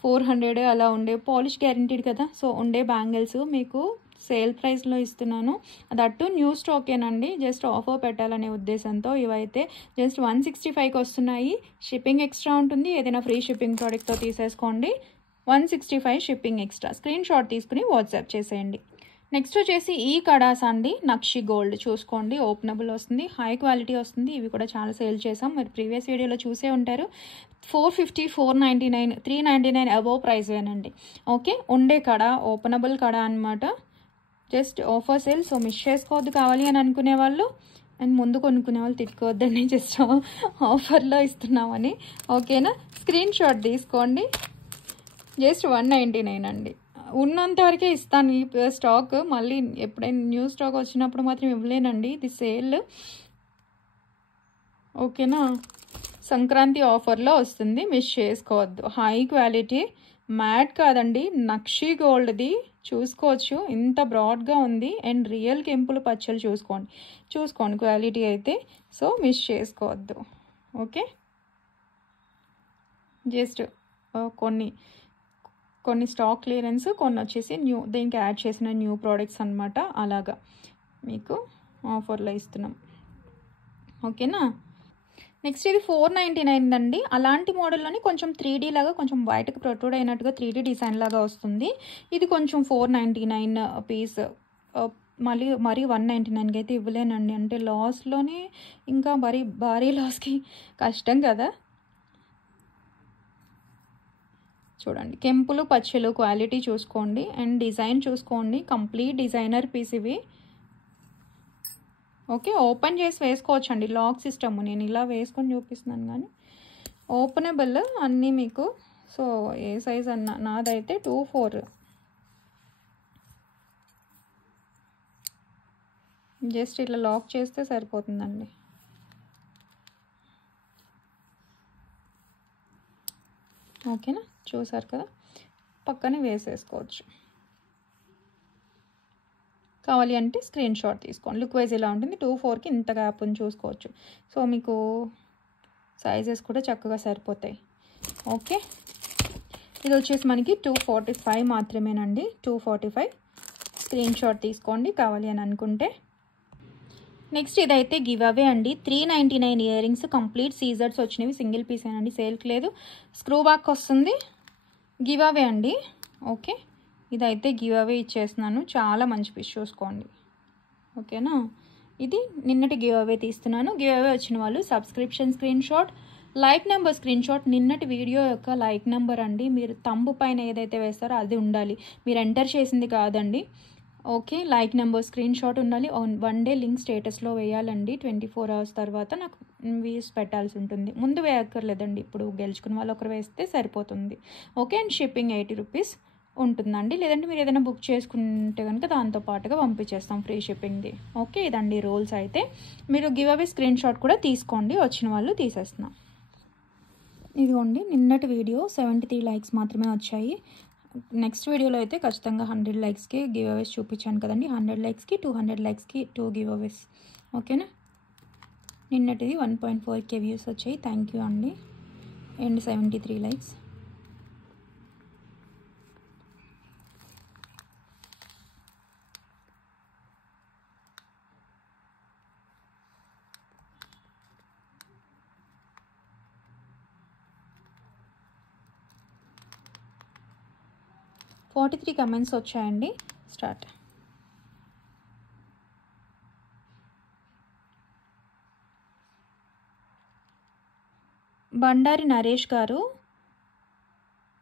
400 అలా ఉండే, పాలిష్ గ్యారెంటీడ్ కదా. సో ఉండే బ్యాంగిల్స్ మీకు సేల్ ప్రైస్లో ఇస్తున్నాను. దట్టు న్యూ స్టాకేనండి, జస్ట్ ఆఫర్ పెట్టాలనే ఉద్దేశంతో. ఇవైతే జస్ట్ 165కి వస్తున్నాయి. షిప్పింగ్ ఎక్స్ట్రా ఉంటుంది. ఏదైనా ఫ్రీ షిప్పింగ్ ప్రోడక్ట్తో తీసేసుకోండి. 165 షిప్పింగ్ ఎక్స్ట్రా. స్క్రీన్ షాట్ తీసుకుని వాట్సాప్ చేసేయండి. నెక్స్ట్ వచ్చేసి ఈ కడాస్ అండి, నక్షి గోల్డ్. చూసుకోండి, ఓపెనబుల్ వస్తుంది, హై క్వాలిటీ వస్తుంది. ఇవి కూడా చాలా సేల్ చేసాం, మీరు ప్రీవియస్ వీడియోలో చూసే ఉంటారు. 450, 499, 399 అబోవ్ ప్రైస్ వేనండి. ఓకే, ఉండే కడ, ఓపెనబుల్ కడ అనమాట. Just offer sale. So miss చేసుకోవద్దు కావాలి అని అనుకునే వాళ్ళు. అండ్ ముందు కొనుక్కునే వాళ్ళు తిట్టుకోవద్దండి, జస్ట్ ఆఫర్లో ఇస్తున్నామని. ఓకేనా, స్క్రీన్ షాట్ తీసుకోండి. జస్ట్ 199 అండి. ఉన్నంత వరకే ఇస్తాను ఈ స్టాక్. మళ్ళీ ఎప్పుడైనా న్యూ స్టాక్ వచ్చినప్పుడు మాత్రం ఇవ్వలేనండి. ఇది సేల్. ఓకేనా, సంక్రాంతి ఆఫర్లో వస్తుంది, మిస్ చేసుకోవద్దు. హై క్వాలిటీ, మ్యాట్ కాదండి, నక్షి గోల్డ్ది. చూసుకోవచ్చు, ఇంత బ్రాడ్గా ఉంది. అండ్ రియల్ కెంపులు పచ్చలు చూసుకోండి క్వాలిటీ అయితే. సో మిస్ చేసుకోవద్దు. ఓకే, జస్ట్ కొన్ని స్టాక్ క్లియరెన్స్, కొన్ని వచ్చేసి దీనికి యాడ్ చేసిన న్యూ ప్రోడక్ట్స్ అనమాట. అలాగా మీకు ఆఫర్లో ఇస్తున్నాం. ఓకేనా, నెక్స్ట్ ఇది 499 అండి. అలాంటి మోడల్లోని కొంచెం 3D లాగా కొంచెం బయటకు ప్రొట్రూడ్ అయినట్టుగా 3D డిజైన్ లాగా వస్తుంది. ఇది కొంచెం 499 పీస్. మరీ 199కి అయితే ఇవ్వలేనండి. అంటే లాస్లోనే ఇంకా భారీ లాస్కి కష్టం కదా. చూడండి, కెంపులు పచ్చలు క్వాలిటీ చూసుకోండి అండ్ డిజైన్ చూసుకోండి. కంప్లీట్ డిజైనర్ పీస్ ఇవి. ఓకే, ఓపెన్ చేసి వేసుకోవచ్చండి. లాక్ సిస్టమ్ నేను ఇలా వేసుకొని చూపిస్తున్నాను కానీ ఓపెనబుల్ అన్నీ మీకు. సో ఏ సైజ్ అన్న, నాదైతే 24. జస్ట్ ఇట్లా లాక్ చేస్తే సరిపోతుందండి. ఓకేనా, చూసారు కదా, పక్కనే వేసేసుకోవచ్చు. కావాలి అంటే స్క్రీన్ షాట్ తీసుకోండి. లుక్ వైజ్ ఇలా ఉంటుంది. 24కి ఇంత గ్యాప్ అని చూసుకోవచ్చు. సో మీకు సైజెస్ కూడా చక్కగా సరిపోతాయి. ఓకే, ఇది వచ్చేసి మనకి 245 మాత్రమేనండి. 245 స్క్రీన్ షాట్ తీసుకోండి కావాలి అని అనుకుంటే. నెక్స్ట్ ఇదైతే గివ్ అవే అండి. 399 ఇయర్ రింగ్స్ కంప్లీట్ సీజర్స్ వచ్చినవి. సింగిల్ పీస్ ఏనండి, సేల్కి లేదు. స్క్రూ బ్యాక్ వస్తుంది. గివ్ అవే అండి. ఓకే, ఇదైతే గివ్ అవే ఇచ్చేస్తున్నాను. చాలా మంచి పీస్ చూసుకోండి. ఓకేనా, ఇది నిన్నటి గివ్ అవే తీస్తున్నాను. గివ్ అవే వచ్చిన వాళ్ళు subscription screen shot, like number screen shot, నిన్నటి వీడియో యొక్క లైక్ నెంబర్ అండి. మీరు తంబు పైన ఏదైతే వేస్తారో అది ఉండాలి, మీరు ఎంటర్ చేసింది కాదండి. Okay, like number screen shot ఉండాలి. 1 డే లింక్ స్టేటస్లో వేయాలండి. 24 hours తర్వాత నాకు వ్యూస్ పెట్టాల్సి ఉంటుంది. ముందు వేయక్కర్లేదండి. ఇప్పుడు గెలుచుకున్న వాళ్ళు ఒకరు వేస్తే సరిపోతుంది. ఓకే, అండ్ షిప్పింగ్ 80 రూపీస్ ఉంటుందండి. లేదంటే మీరు ఏదైనా బుక్ చేసుకుంటే కనుక దాంతో పాటుగా పంపించేస్తాం ఫ్రీ షిప్పింగ్ది. ఓకే, ఇదండి రూల్స్. అయితే మీరు గివ్ అవే స్క్రీన్ షాట్ కూడా తీసుకోండి, వచ్చిన వాళ్ళు తీసేస్తున్నాం. ఇదిగోండి నిన్నటి వీడియో 73 లైక్స్ మాత్రమే వచ్చాయి. నెక్స్ట్ వీడియోలో అయితే ఖచ్చితంగా 100 లైక్స్కి గివ్ అవేస్ చూపించాను కదండి. 100 లైక్స్కి 200 లైక్స్కి 2 గివ్ అవేస్. ఓకేనా, నిన్నటిది 1.4K వ్యూస్ వచ్చాయి. థ్యాంక్ యూ అండి. And 73 likes. $43 కమెంట్స్ వచ్చాయండి. Start. Bandari Naresh garu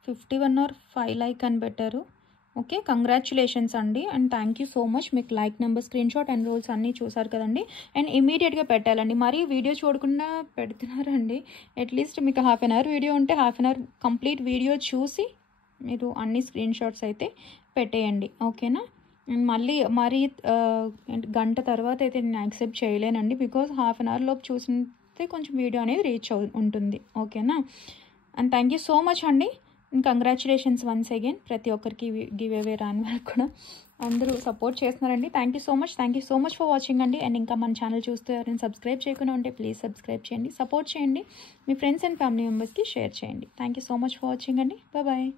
51 or 5 like అని పెట్టారు. ఓకే, కంగ్రాచులేషన్స్ అండి and thank you so much. మీకు like number screenshot and rules అన్నీ చూసారు కదండి. అండ్ ఇమీడియట్గా పెట్టాలండి. మరీ వీడియో చూడకుండా పెడుతున్నారండి. అట్లీస్ట్ మీకు హాఫ్ అన్ అవర్ వీడియో ఉంటే half an hour complete video చూసి మీరు అన్ని స్క్రీన్ షాట్స్ అయితే పెట్టేయండి. ఓకేనా, మరీ గంట తర్వాత అయితే నేను యాక్సెప్ట్ చేయలేనండి. బికాజ్ హాఫ్ అన్ అవర్ లోపు చూసితే కొంచెం వీడియో అనేది రీచ్ ఉంటుంది. ఓకేనా, and thank you so much అండి. Congratulations once again. ప్రతి ఒక్కరికి గివ్ అవే రాని వరకు కూడా అందరూ సపోర్ట్ చేస్తున్నారండి. Thank you so much for watching అండి. అండ్ ఇంకా మన ఛానల్ చూస్తే ఎవరైనా సబ్స్క్రైబ్ చేయకుండా ఉంటే ప్లీజ్ సబ్స్క్రైబ్ చేయండి, సపోర్ట్ చేయండి, మీ ఫ్రెండ్స్ అండ్ ఫ్యామిలీ మెంబర్స్కి షేర్ చేయండి. Thank you so much for watching అండి. బాయ్.